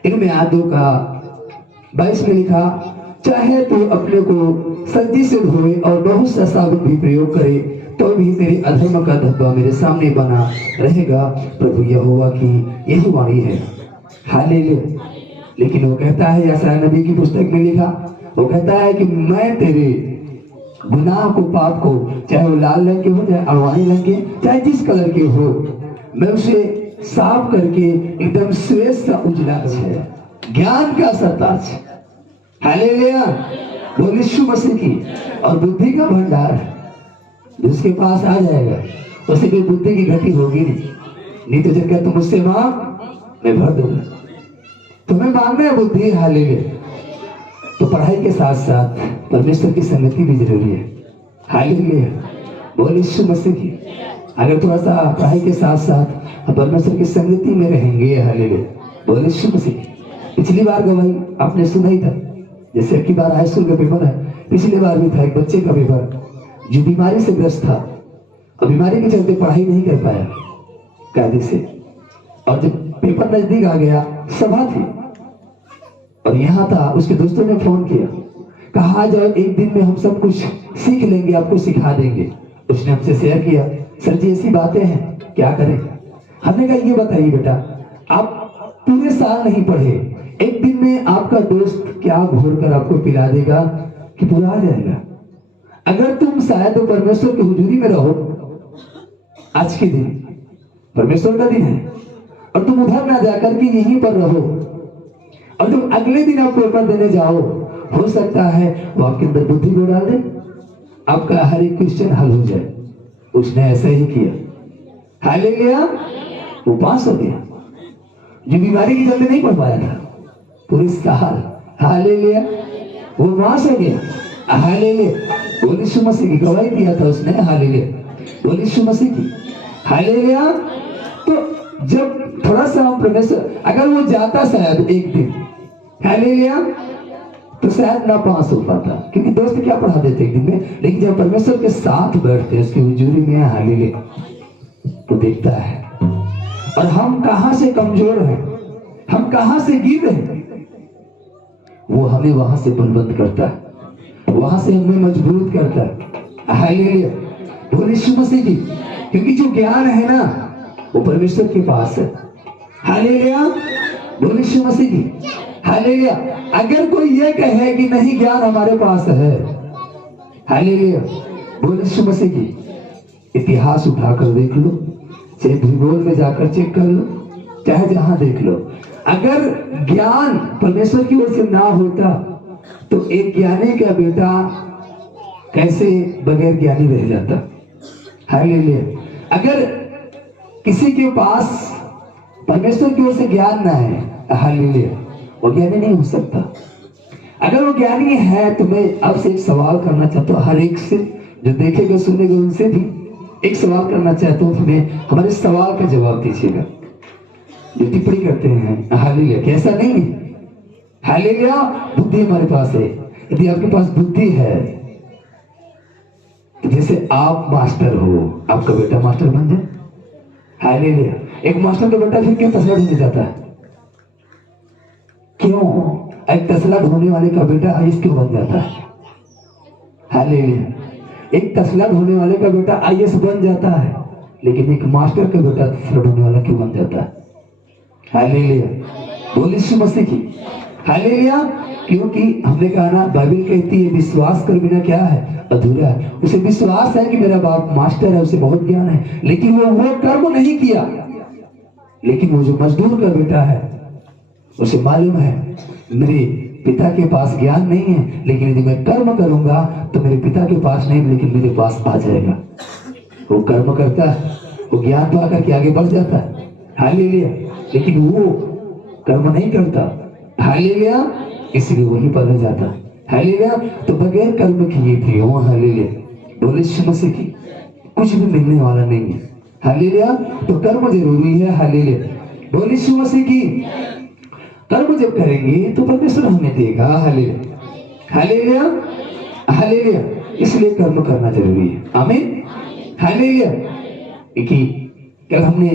इनमें 2:22 में लिखा, चाहे तू अपने को सज्जी से धोए और बहुत सा साबुन भी प्रयोग करे, तो भी तेरे अधर्म का धब्बा मेरे सामने बना रहेगा। प्रभु यहोवा की यही वाणी है। हालेलुया। लेकिन वो कहता है, यशायाह नबी की पुस्तक में लिखा, वो कहता है कि मैं तेरे गुनाह को, पाप को, चाहे वो लाल रंग के हो, चाहे अरवानी रंग के, चाहे जिस कलर के हो, मैं उसे साफ करके एकदम श्रेष्ठ सा उजला है, ज्ञान का सरताज। हालेलुया, बोल यीशु मसीह की। और बुद्धि का भंडार जिसके पास आ जाएगा उसे कोई बुद्धि की घटी होगी नहीं तो जब क्या तुम मुझसे मांग मैं भर दूंगा। तुम्हें मांगना है बुद्धि। हालेलुया। तो पढ़ाई के साथ साथ परमेश्वर की संगति भी जरूरी है। हालेलुया, बोल यीशु मसीह की। अगर थोड़ा सा पढ़ाई के साथ साथ परमेश्वर की संगति में रहेंगे, हालेलुया, बोल यीशु मसीह। पिछली बार गवाही आपने सुना ही था, जैसे अब की बार हाई स्कूल का पेपर है, पिछली बार भी था एक बच्चे का पेपर जो बीमारी से ग्रस्त था और बीमारी के चलते पढ़ाई नहीं कर पाया कायदे से। और जब पेपर नजदीक आ गया, सभा थी और यहाँ था, उसके दोस्तों ने फोन किया, कहा आ जाओ, एक दिन में हम सब कुछ सीख लेंगे, आपको सिखा देंगे। उसने हमसे शेयर किया, सर जी ऐसी बातें हैं, क्या करें? हमने कहा ये बताइए बेटा, आप पूरे साल नहीं पढ़े, एक दिन में आपका दोस्त क्या घोर कर आपको पिला देगा कि पूरा आ जाएगा? अगर तुम शायद परमेश्वर की हुजूरी में रहो, आज के दिन परमेश्वर का दिन है, और तुम उधर ना जाकर के यहीं पर रहो, और तुम अगले दिन आप पेपर देने जाओ, हो सकता है वो आपके अंदर बुद्धि को डाल दे, आपका हर एक क्वेश्चन हल हो जाए। उसने ऐसा ही किया। हालेलुया, वो पास हो गया। जो बीमारी की जल्दी नहीं पढ़ पाया था पूरे साल, हालेलुया, वो पास हो गया। हालेलुया, बोल यीशु मसीह की। गवाही दिया था उसने। हालेलुया, बोल यीशु मसीह की। हालेलुया। तो जब थोड़ा सा हम परमेश्वर, अगर वो जाता शायद एक दिन, हालेलुया, तो शायद ना पास हो पाता, क्योंकि दोस्त क्या पढ़ा देते एक दिन में। लेकिन जब परमेश्वर के साथ बैठते हैं, उसकी हुजूरी में हालेलुया, तो देखता है और हम कहां से कमजोर हैं, हम कहां से गिर रहे हैं, वो हमें वहां से बलवंत करता है, वहां से हमें मजबूत करता है। हालेलुया, बोल यीशु मसीह की। क्योंकि जो ज्ञान है ना वो परमेश्वर के पास है। हालेलुया, बोल यीशु मसीह की। हालेलुया। अगर कोई ये कहे कि नहीं ज्ञान हमारे पास है, हालेलुया, बोल यीशु मसीह की। इतिहास उठाकर देख लो, चाहे भूगोल में जाकर चेक कर लो, चाहे जहां देख लो, अगर ज्ञान परमेश्वर की ओर से ना होता तो एक ज्ञानी का बेटा कैसे बगैर ज्ञानी रह जाता। हालेलुया। अगर किसी के पास परमेश्वर की ओर से ज्ञान ना है, हालेलुया, वो ज्ञानी नहीं हो सकता। अगर वो ज्ञानी है तो मैं आपसे एक सवाल करना चाहता हूँ, हर एक से जो देखेगा सुनेगा उनसे भी एक सवाल करना चाहता हूँ, हमें हमारे सवाल का जवाब दीजिएगा। जो टिप्पणी करते हैं हालेलुया, कैसा नहीं है, हालेलुया, बुद्धि हमारे पास है। यदि आपके पास बुद्धि है तो जैसे आप मास्टर हो, आपका बेटा मास्टर बन जाए। हालेलुया। एक मास्टर का बेटा फिर क्यों तसला ढूंढने जाता है? क्यों? एक तसला ढोने वाले का बेटा आईएएस क्यों बन जाता है? हालेलुया। एक तसला ढोने वाले का बेटा आईएएस बन जाता है, लेकिन एक मास्टर का बेटा तसला ढोने वाला क्यों बन जाता है? हालेलुया, बोल यीशु मसीह की। हालेलुया। क्योंकि हमने कहा ना, बाइबल कहती है विश्वास कर बिना क्या है, अधूरा है। उसे विश्वास है कि मेरा बाप मास्टर है, उसे बहुत ज्ञान है, लेकिन वो कर्म नहीं किया। लेकिन वो जो मजदूर का बेटा है उसे मालूम है मेरे पिता के पास ज्ञान नहीं है, लेकिन यदि मैं कर्म करूंगा तो मेरे पिता के पास नहीं लेकिन मेरे पास आ जाएगा। वो कर्म करता है, वो ज्ञान पा करके आगे बढ़ जाता है। हालेलुया। लेकिन वो कर्म नहीं करता, हालेलुया, इसलिए वही पर रह जाता है। हालेलुया। तो बगैर कर्म किए प्रियो, हालेलुया, बोले यीशु मसीह की, कुछ भी मिलने वाला नहीं है। हालेलुया। तो कर्म जरूरी है। हालेलुया, बोले यीशु मसीह की। कर्म जब करेंगे तो परमेश्वर हमें देगा। Hallelujah, hallelujah, hallelujah. इसलिए कर्म करना जरूरी है। आमीन, हालेलुया। देखिए कल हमने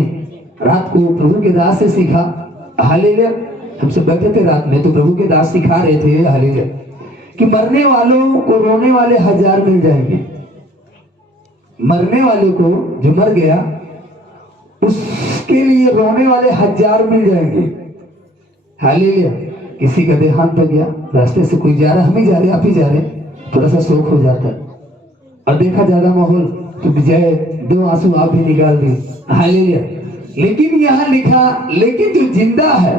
रात को प्रभु के दास से सीखा, हालेलुया, हम सब बैठे थे रात में तो प्रभु के दास सिखा रहे थे, हालेलुया, कि मरने वालों को रोने वाले 1000 मिल जाएंगे। मरने वाले को, जो मर गया उसके लिए रोने वाले 1000 मिल जाएंगे। हालेलुया। किसी का देहांत हो गया, रास्ते से कोई जा रहा, हम ही जा रहे, आप ही जा रहे, थोड़ा सा शोक हो जाता है, और देखा ज्यादा माहौल तो विजय 2 आंसू आप भी निकाल दी। हालेलुया। लेकिन यहाँ लिखा, लेकिन जो जिंदा है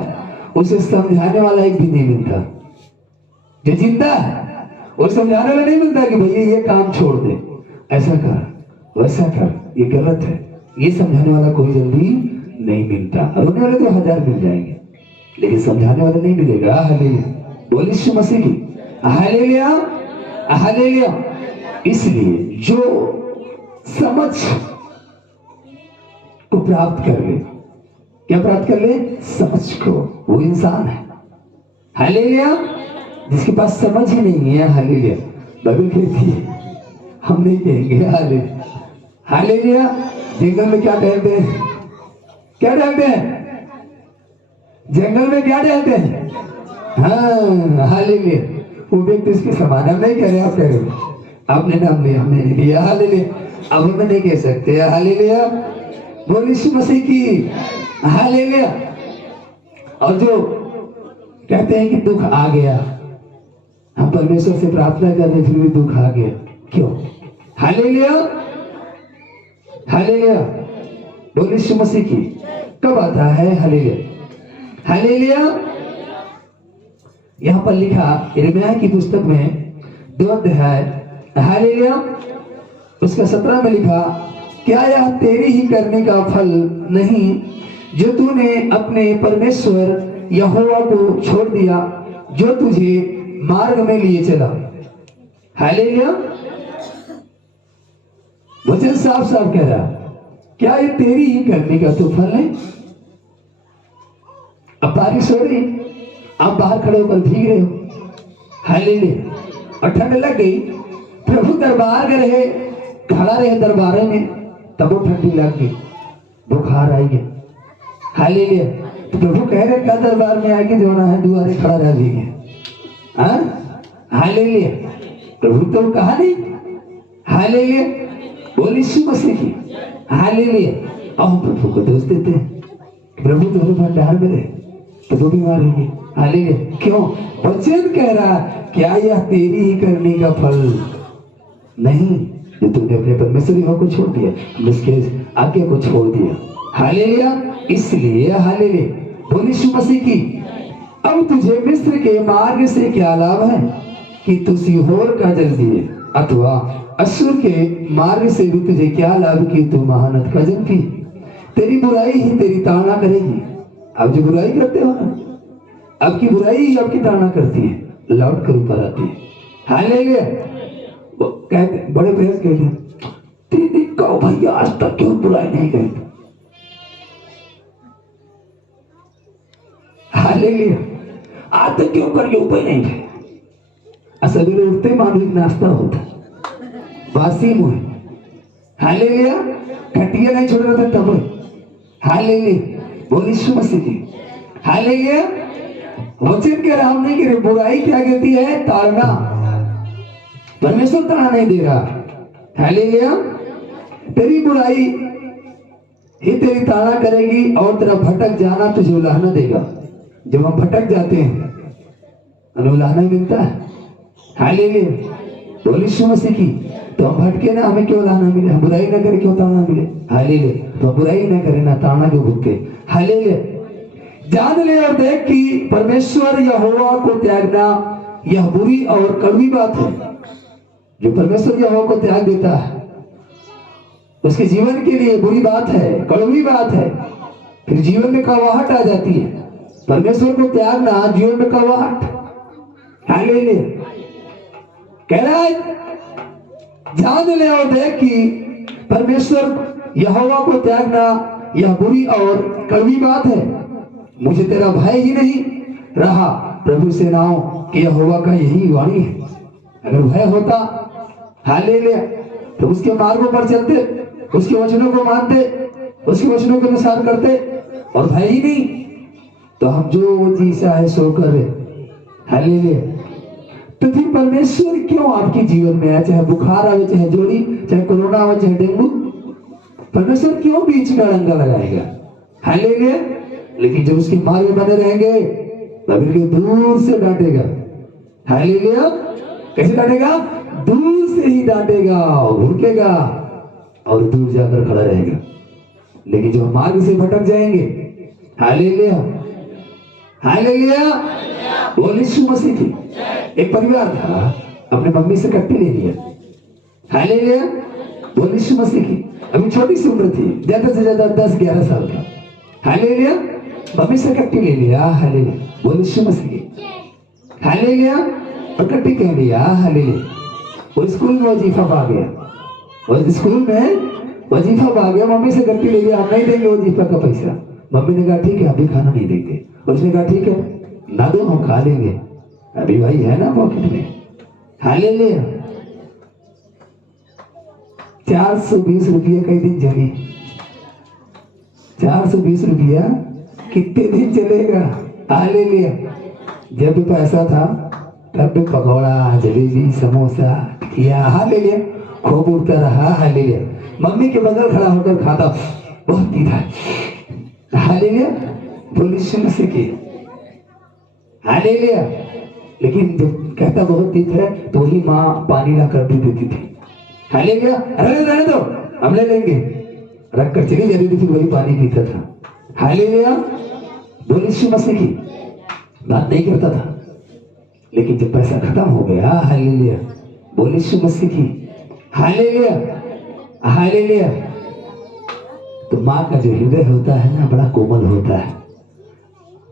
उसे समझाने वाला एक भी नहीं मिलता। जो जिंदा है वो समझाने वाला नहीं मिलता कि भैया ये काम छोड़ दे, ऐसा कर, वैसा कर, ये गलत है, ये समझाने वाला कोई जल्दी नहीं मिलता। रोने वाले तो 1000 मिल जाएंगे, लेकिन समझाने वाला नहीं मिलेगा। हालेलुया, बोल यीशु मसीह की। Hallelujah, hallelujah. इसलिए जो समझ को प्राप्त कर ले, क्या प्राप्त कर ले? समझ को, वो इंसान है। हालेलुया। जिसके पास समझ ही नहीं है, हालेलुया, बाइबल कहती है हम नहीं कहेंगे। Hallelujah, hallelujah. जंगल में क्या टहलते हैं? क्या टहलते हैं? जंगल में क्या टहलते हैं? हाँ, हालेलुया। वो व्यक्ति इसके समान, हम नहीं कह रहे, आप कह रहे हो, आपने नाम लिया, हमने नहीं लिया। हालेलुया। अब हमें नहीं कह सकते। हालेलुया, बोल यीशु मसीह की। हालेलुया। और जो कहते हैं कि दुख आ गया, हम परमेश्वर से प्रार्थना कर रहे फिर भी दुख आ गया, क्यों? हालेलुया, हालेलुया, बोल यीशु मसीह की। कब आता है? Hallelujah, hallelujah. यहां पर लिखा यिर्मयाह की पुस्तक में 2 अध्याय, हालेलुया, उसका 17 में लिखा, क्या यह तेरी ही करने का फल नहीं जो तूने अपने परमेश्वर यहोवा को छोड़ दिया, जो तुझे मार्ग में लिए चला। हालेलुया। वचन साफ साफ कह रहा, क्या ये तेरी ही करने का तो फल है? अब बारिश हो रही, आप बाहर खड़े होकर भीग रहे हो, हालेलुया। और ठंड लग गई, प्रभु दरबार में रहे, खड़ा रहे दरबारे में, तब वो ठंडी लग गई, बुखार आई गया। हालेलुया। तो प्रभु कह रहे का दरबार में आके जो ना है दुआरे खड़ा रह गए। हालेलुया। प्रभु तो कहा नहीं। हालेलुया। बोल यीशु मसीह की। हालेलुया। और प्रभु को दोष देते हैं, प्रभु तुम्हारे भंडार में रहे तो वो बीमार होंगे। हालेलुया। क्यों? वचन कह रहा क्या यह तेरी ही करने का फल नहीं जो तूने अपने परमेश्वर यहोवा को छोड़ दिया, उसके आज्ञा को छोड़ दिया। हालेलुया। इसलिए हालेलुया। बोल यीशु मसीह की। अब तुझे मिस्र के मार्ग से क्या लाभ है कि तू सीहोर का जल दिए, अथवा अश्शूर के मार्ग से भी तुझे क्या लाभ कि तू महानद का जल पी। तेरी बुराई ही तेरी ताड़ना करेगी। आप जो बुराई करते हो ना, आपकी बुराई ही आपकी ताड़ना करती है, लौट कर ऊपर आती है। हालेलुया। कहते बड़े प्रेस कहते हैं, दीदी कहो भैया आज तक क्यों बुराई नहीं करते। हालेलुया। आज तक क्यों करिए उपाय नहीं थे। सवेरे उठते मामूलिक नाश्ता होता, बासी मुंह। हालेलुया। खटिया नहीं छोड़ रहे थे तब। हालेलुया। बोल यीशु मसीह की। हालेलुया। वचन के राम नहीं गिरे, बुराई क्या कहती है? ताड़ना। परमेश्वर ताड़ना नहीं दे रहा। हालेलुया। तेरी बुराई ही तेरी ताड़ना करेगी और तेरा भटक जाना तुझे उलाहना देगा। जब हम भटक जाते हैं अनुलाहना मिलता है। हालेलुया। बोल यीशु मसीह की। तो हम भटके ना, हमें क्यों लाना मिले? हम बुराई ना करें क्यों ताड़ना मिले? हालेलुया। तो बुराई ना करें ना ताड़ना क्यों भुगते? हालेलुया। जान ले और देख कि परमेश्वर यहोवा को त्यागना यह बुरी और कड़वी बात है। जो परमेश्वर यहोवा को त्याग देता है उसके जीवन के लिए बुरी बात है, कड़वी बात है। फिर जीवन में कड़वाहट आ जाती है। परमेश्वर को त्यागना जीवन में कड़वाहट। हालेलुया। कह रहा है जान ले और देख कि परमेश्वर यहोवा को त्यागना यह बुरी और कड़वी बात है। मुझे तेरा भय ही नहीं रहा, प्रभु सेनाओं के यहोवा का यही वाणी है। अगर भय होता हालेलुया तो उसके मार्गों पर चलते, उसके वचनों को मानते, उसके वचनों के अनुसार करते, और भय ही नहीं तो हम जो जीसा है सो कर रहे। हालेलुया। तो फिर परमेश्वर क्यों आपके जीवन में आए? चाहे बुखार आवे, चाहे जोड़ी, चाहे कोरोना आवे, चाहे डेंगू, परमेश्वर क्यों बीच में अड़ंगा लगाएगा? हालेलुया। लेकिन जब उसके मार्ग बने रहेंगे तभी दूर से डांटेगा। हालेलुया। कैसे डांटेगा? दूर से ही डांटेगा, भुड़केगा और दूर जाकर खड़ा रहेगा। लेकिन जो मार्ग से भटक जाएंगे, हालेलुया हालेलुया, बोल यीशु मसीह की। एक परिवार था, अपने मम्मी से कट्टी ले लिया। हालेलुया, बोल यीशु मसीह की। अभी छोटी सी उम्र थी, ज्यादा से ज्यादा 10-11 साल का। हालेलुया, मम्मी से कट्टी ले लिया। हालेलुया, बोल यीशु मसीह की। हालेलुया, और कट्टी कह लिया। हालेलुया, वो स्कूल में वजीफा पा गया, और स्कूल में वजीफा पा गया। मम्मी से कट्टी ले लिया, हम नहीं देंगे वजीफा का पैसा। मम्मी ने कहा ठीक है, अभी खाना नहीं देंगे। उसने कहा ठीक है ना दो, हम खा लेंगे, अभी भाई है ना पॉकेट में। हालेलुया। 420 रुपये का दिन चली। 420 रुपया कितने दिन चलेगा? हालेलुया। जब भी पैसा था तब भी पकौड़ा, जलेबी, समोसा, टिकिया, हालेलुया, खूब उड़ता रहा। हालेलुया। मम्मी के बगल खड़ा होकर खाता, बहुत तीखा। हालेलुया, बोल यीशु मसीह की। हालेलुया। लेकिन जब कहता बहुत तीखा है तो वही माँ पानी ला कर भी देती थी। हालेलुया, रहने दो हम ले लेंगे, रख कर चली जाती थी, फिर वही पानी पीता था। हालेलुया, बोल यीशु मसीह की। बात नहीं करता था, लेकिन जब पैसा खत्म हो गया, हालेलुया, बोल यीशु मसीह की। Hallelujah hallelujah. तो माँ का जो हृदय होता है ना, बड़ा कोमल होता है।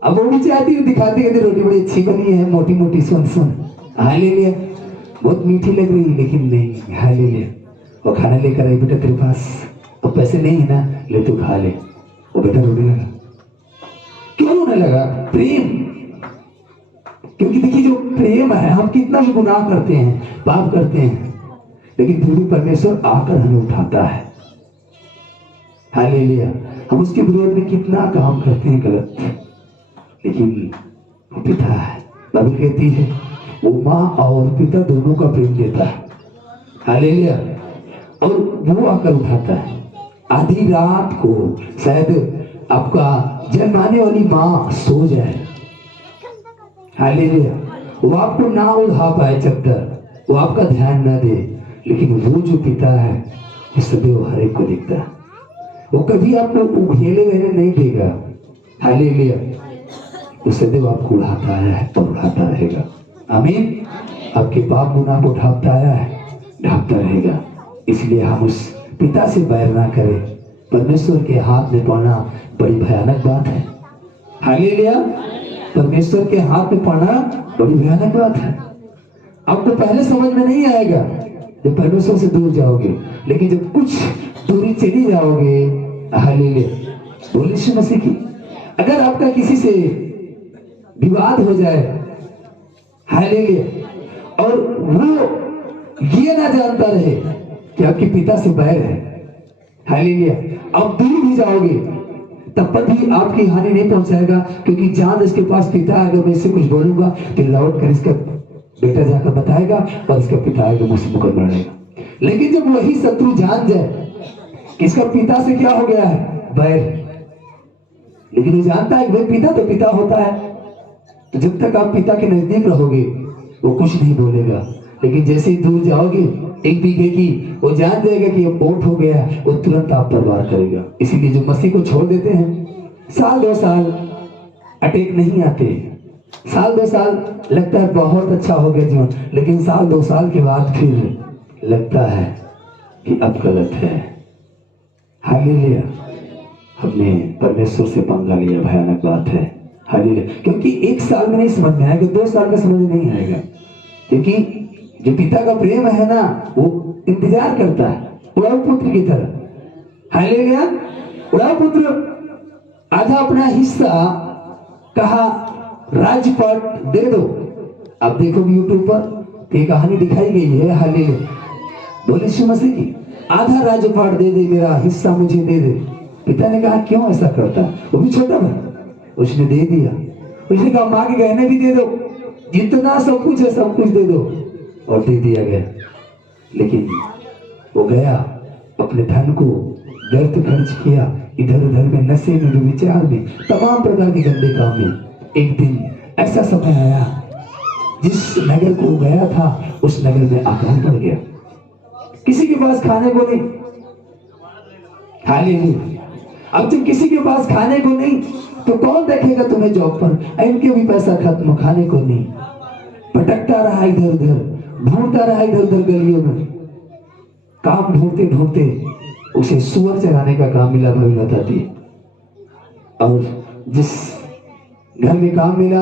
अब वो भी चाहती है, दिखाती है रोटी बड़ी अच्छी बनी है, मोटी मोटी, सुन सुन, हालेलुया, बहुत मीठी लग रही, लेकिन नहीं। हालेलुया, वो खाना लेकर आई, बेटा तेरे पास अब पैसे नहीं है ना, ले तू खा ले। वो बेटा रोने लगा। क्यों रोने लगा? प्रेम। क्योंकि देखिए जो प्रेम है, हम कितना भी गुनाह करते हैं, पाप करते हैं, लेकिन फिर भी परमेश्वर आकर हमें उठाता है। हालेलुया। हम उसके विरोध में कितना काम करते हैं गलत, लेकिन वो पिता है। बाइबल कहती है वो माँ और पिता दोनों का प्रेम देता है। हालेलुया। और वो आकर उठाता है। आधी रात को शायद आपका जन्माने वाली माँ सो जाए, हालेलुया, वो आपको ना उठा पाए चद्दर, वो आपका ध्यान ना दे, लेकिन वो जो पिता है वो सदैव हर एक को देखता है। वो कभी आपको उखेले रहने नहीं देगा। हालेलुया। वो सदैव आपको उठाता आया है और उठाता रहेगा। आमीन। आपके पाप गुनाह को ढांपता आया है, ढांपता रहेगा। इसलिए हम उस पिता से बैर ना करें। परमेश्वर के हाथ में पड़ना बड़ी भयानक बात है। हालेलुया। परमेश्वर के हाथ में पड़ना बड़ी भयानक बात है। आपको पहले समझ में नहीं आएगा जब परमेश्वर से दूर जाओगे, लेकिन जब कुछ दूरी चली जाओगे, हालेलुया, बोलिए यीशु मसीह की। अगर आपका किसी से विवाद हो जाए, हालेलुया, और वो ये ना जानता रहे कि आपके पिता से बैर है, हालेलुया, आप दूर भी जाओगे तब पर भी आपकी हानि नहीं पहुंचाएगा, क्योंकि जान इसके पास पिता, अगर मैं इससे कुछ बोलूंगा तो लौट कर इसका बेटा जाकर बताएगा और इसका पिता आएगा मुझसे मुकदमा लड़ेगा। लेकिन जब वही शत्रु जान जाए कि इसका पिता से क्या हो गया है, बैर, लेकिन वो जानता है कि भाई पिता तो पिता होता है, तो जब तक आप पिता के नजदीक रहोगे वो कुछ नहीं बोलेगा। लेकिन जैसे ही दूर जाओगे, एक बीघे की, वो जान जाएगा कि अब वोट हो गया, वो तुरंत आप पर वार करेगा। इसीलिए जो मसीह को छोड़ देते हैं, साल 2 साल अटैक नहीं आते, साल 2 साल लगता है बहुत अच्छा हो गया जीवन, लेकिन साल 2 साल के बाद फिर लगता है कि अब गलत है। हालेलुया। हमने परमेश्वर से पंगा लिया, भयानक बात है। हालेलुया। क्योंकि 1 साल में नहीं समझ में आएगा, 2 साल में समझ में नहीं आएगा, क्योंकि जो पिता का प्रेम है ना, वो इंतजार करता है उड़ाऊ पुत्र की तरह। हालेलुया। उड़ाऊ पुत्र आधा अपना हिस्सा कहा राजपाट दे दो। अब देखोगे यूट्यूब पर ये कहानी दिखाई गई है। हालेलुया। बोले यीशु मसीह की, आधा राजपाट दे दे, मेरा हिस्सा मुझे दे दे। पिता ने कहा क्यों ऐसा करता है, वो भी छोटा भाई, उसने दे दिया। उसने कहा माँ के गहने भी दे दो, जितना सब कुछ है सब कुछ दे दो, और दे दिया गया। लेकिन वो गया, अपने धन को व्यर्थ खर्च किया, इधर उधर में, नशे में, विचार में, तमाम प्रकार के गंदे काम में। एक दिन ऐसा समय आया, जिस नगर को गया था उस नगर में अकाल पड़ गया, किसी के पास खाने को नहीं। हालेलुया। अब जब किसी के पास खाने को नहीं तो कौन देखेगा तुम्हें जॉब पर, इनके भी पैसा खत्म, खाने को नहीं। भटकता रहा इधर उधर, ढूंढता रहा इधर उधर गलियों में, काम ढूंढते ढूंढते उसे सुअर चराने का काम मिला, भाई बताती है। और जिस घर में काम मिला,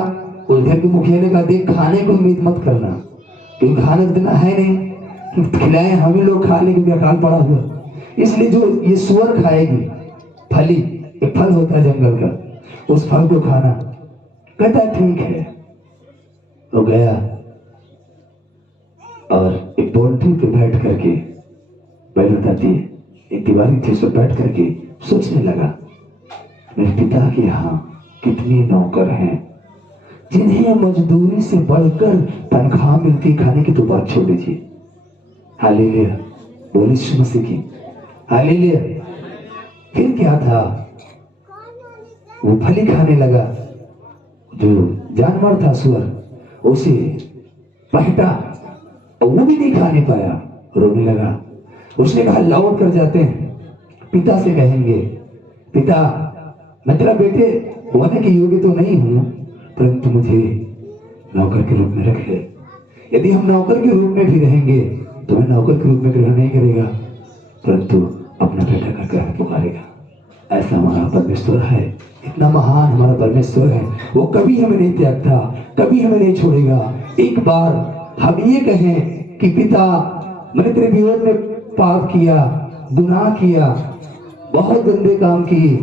उस घर के मुखिया ने कहा देख खाने को उम्मीद मत करना, क्योंकि खाने देना है नहीं कि खिलाए हमें लोग खा लेंगे, अकाल पड़ा हुआ, इसलिए जो ये सुअर खाएगी फली, एक फल होता है जंगल का, उस फल को खाना। कहता ठीक है। तो गया और एक बाउंड्री पे बैठ करके, बैठ बताती है, एक दीवारी थी, उस पर बैठ करके सोचने लगा, मेरे पिता के यहाँ कितने नौकर हैं जिन्हें मजदूरी से बढ़कर तनख्वाह मिलती, खाने की तो बात छोड़ दीजिए। हालेलुया। बोलिए यीशु मसीह की। हालेलुया। फिर क्या था, वो फली खाने लगा, जो जानवर था सुअर उसे पहटा, और वो भी नहीं खाने पाया, रोने लगा। उसने कहा लौट कर जाते हैं, पिता से कहेंगे, पिता मैं तेरा बेटे होने के योग्य तो नहीं हूं, परंतु मुझे नौकर के रूप में रख ले। यदि हम नौकर के रूप में भी रहेंगे तो मैं नौकर के रूप में ग्रहण नहीं करेगा, परंतु अपना बेटा का घर पुकारेगा। ऐसा हमारा परमेश्वर है, इतना महान हमारा परमेश्वर है, वो कभी हमें नहीं त्यागता, कभी हमें नहीं छोड़ेगा। एक बार हम ये कहें कि पिता मैंने तेरे विरोध में पाप किया, गुनाह किया, बहुत गंदे काम किए,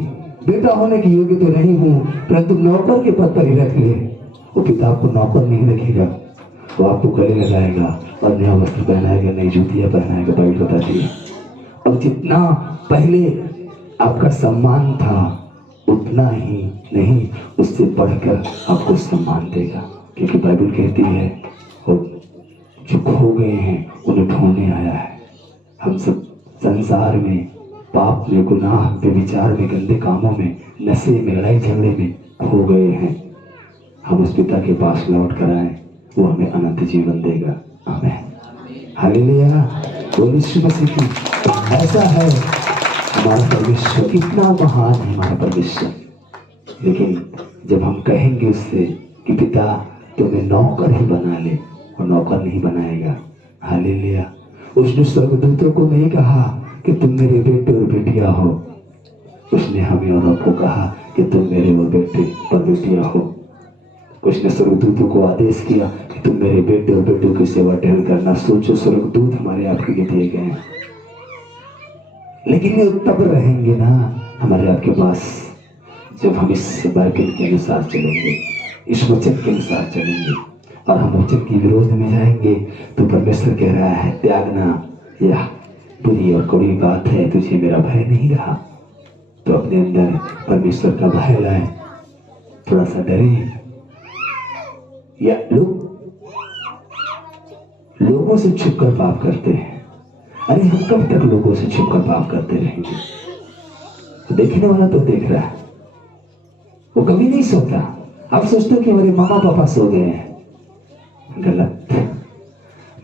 बेटा होने के योग्य तो नहीं हूं, परंतु नौकर के पद पर ही रख ले। वो पिता आपको नौकर नहीं रखेगा, वो आपको गले लगाएगा और नया वस्त्र पहनाएगा, नई जूतियाँ पहनाएगा, बाइबल बताती है। और जितना पहले आपका सम्मान था उतना ही नहीं, उससे बढ़कर आपको सम्मान देगा, क्योंकि बाइबल कहती है वो जो खो गए हैं उन्हें ढूंढने आया है। हम सब संसार में, पाप में, गुनाह में, विचार में, गंदे कामों में, नशे में, लड़ाई झगड़े में खो गए हैं। हम उस पिता के पास लौट कर आए, वो हमें अनंत जीवन देगा। आमीन, हालेलुया, बोल यीशु मसीह की। ऐसा है हमारा परमेश्वर, कितना महान है हमारा परमेश्वर। लेकिन जब हम कहेंगे उससे कि पिता तुम्हें नौकर ही बना ले, वो नौकर नहीं बनाएगा। हालेलुया। उसने स्वर्गदूतों को नहीं कहा कि तुम मेरे बेटे और बेटियां हो, उसने हमें और आपको कहा कि तुम मेरे और बेटे और बेटियां हो। उसने स्वर्गदूतों को आदेश किया कि तुम मेरे बेटे और बेटियों की सेवा टहल करना। सोचो, स्वर्गदूत हमारे आपके लिए दिए गए हैं, लेकिन ये तब रहेंगे ना हमारे आपके पास जब हम इस बरकत के अनुसार चलेंगे, इस वचन के अनुसार चलेंगे। और हम वचन के विरोध में जाएंगे तो परमेश्वर कह रहा है त्यागना यह बुरी और कड़ी बात है, तुझे मेरा भय नहीं रहा। तो अपने अंदर परमेश्वर का भय लाए, थोड़ा सा डरे। या लोगों से छुपकर पाप करते हैं। अरे हम कब तक लोगों से छुपकर पाप करते रहेंगे? तो देखने वाला तो देख रहा है, वो कभी नहीं सोता। आप सोचते हो कि मेरे मामा पापा सो गए हैं, गलत।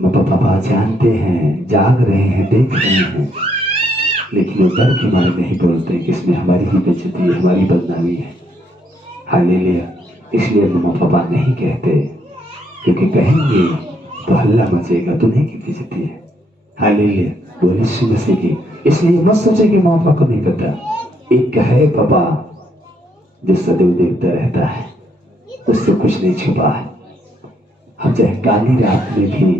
मामा पापा जानते हैं, जाग रहे हैं, देख रहे हैं, लेकिन वो डर के मारे नहीं बोलते कि इसमें हमारी ही बेइज्जती है, हमारी बदनामी है। हालेलुया। इसलिए मामा पापा नहीं कहते, क्योंकि कहेंगे तो हल्ला मचेगा, तुम्हें की बेइज्जती है। हालेलुया, बोल यीशु मसीह की। इसलिए मत सोचे कि माँ बाप को नहीं पता। एक है पापा जो सदैव देखता रहता है, उससे कुछ नहीं छुपा है। हम चाहे काली रात में भी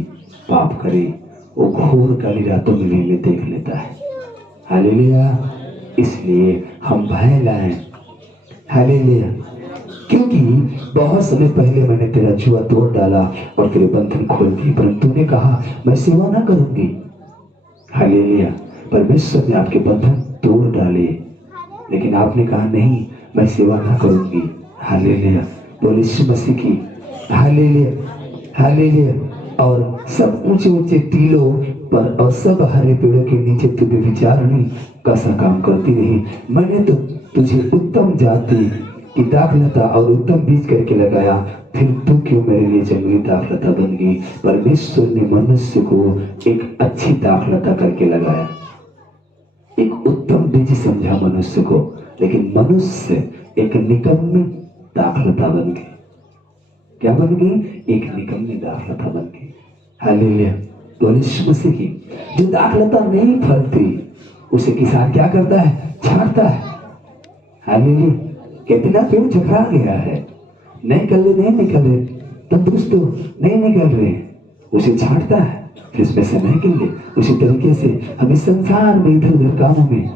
पाप करें, वो घोर काली रातों में भी हमें देख लेता है। हालेलुया। इसलिए हम भय लाएं। हालेलुया। क्योंकि बहुत समय पहले मैंने तेरा जुआ तोड़ डाला और तेरे बंधन खोल दिए, परंतु तूने कहा मैं सेवा ना करूंगी। हालेलुया। परमेश्वर ने आपके बंधन तोड़ डाले, लेकिन आपने कहा नहीं, मैं सेवा ना करूंगी। हालेलुया, बोल यीशु मसीह की। Hallelujah, hallelujah. और सब ऊंचे ऊंचे टीलों पर और सब हरे पेड़ों के नीचे तू व्यभिचारिणी का सा काम करती रही। मैंने तो तुझे उत्तम जाति की दाखलता और उत्तम बीज करके लगाया, फिर तू क्यों मेरे लिए जंगली दाखलता बन गई? परमेश्वर ने मनुष्य को एक अच्छी दाखलता करके लगाया, एक उत्तम बीज समझा मनुष्य को, लेकिन मनुष्य एक निकम्मी दाखलता बन गई। क्या बन गई? एक निकम्मी दाखलता बन गई। हालेलुया, बोल यीशु मसीह की। जो दाखलता नहीं फलती उसे किसान क्या करता है? छांटता है। हालेलुया। कितना पेड़ झकरा गया है, नहीं निकल रहे, तंदुरुस्त नहीं निकल रहे, उसे छांटता है, फिर इसमें से निकल ले। उसी तरीके से हम इस संसार में इधर उधर कामों में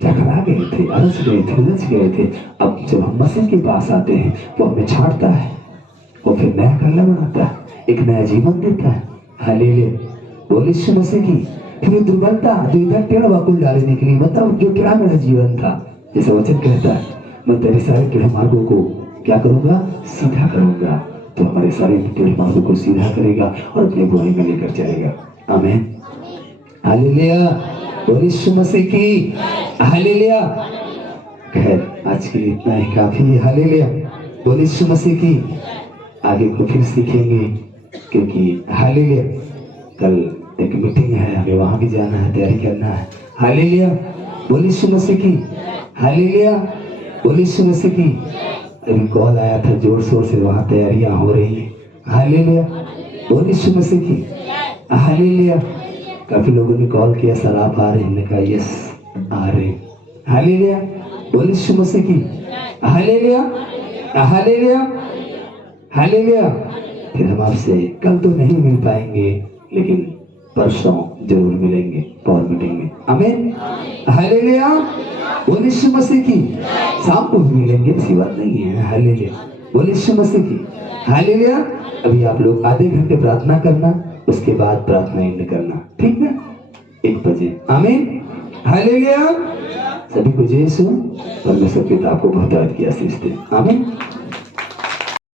झकरा गए थे, अलझ गए थे, उलझ गए थे। अब जब हम मसीह के पास आते हैं वो हमें छांटता है, वो फिर नया कलम बनाता है, एक नया जीवन देता है। हालेलुया, बोल यीशु मसीह की। फिर दुर्बलता जो इधर टेढ़ वाकुल डालने के लिए, मतलब जो टेढ़ा मेरा जीवन था, जैसा वचन कहता है, मैं तेरे सारे टेढ़े मार्गों को क्या करूंगा? सीधा करूंगा। तो हमारे सारे टेढ़े मार्गों को सीधा करेगा और अपनी बुराई में लेकर जाएगा। आमीन, हालेलुया, बोल यीशु मसीह की। हालेलुया। खैर आज के लिए इतना ही काफी है। हालेलुया, बोल यीशु मसीह की। आगे को फिर सीखेंगे, क्योंकि हालेलुया कल एक मीटिंग है, हमें वहां भी जाना है, तैयारी करना है। हालेलुया, बोल यीशु मसीह की। हालेलुया, बोल यीशु मसीह की। अभी कॉल आया था जोर शोर से, वहां तैयारियां हो रही है। हालेलुया, बोल यीशु मसीह की। हालेलुया। काफी लोगों ने कॉल किया, सर आप आ रहे हैं? मैंने कहा यस आ रहे। हालेलुया, बोल यीशु मसीह की। Hallelujah, hallelujah, hallelujah. फिर हम आपसे कल तो नहीं मिल पाएंगे, लेकिन परसों जरूर मिलेंगे पावर मीटिंग में। आमीन, हालेलुया, बोल यीशु मसीह की। शाम को भी मिलेंगे, ऐसी बात नहीं है। हालेलुया, बोले यीशु मसीह की। हालेलुया। अभी आप लोग आधे घंटे प्रार्थना करना, उसके बाद प्रार्थना एंड करना, ठीक ना? 1 बजे। आमीन। हालेलुया। सभी को जय यीशु। परमेश्वर पिता आपको बहुत की आशीष दे। आमीन।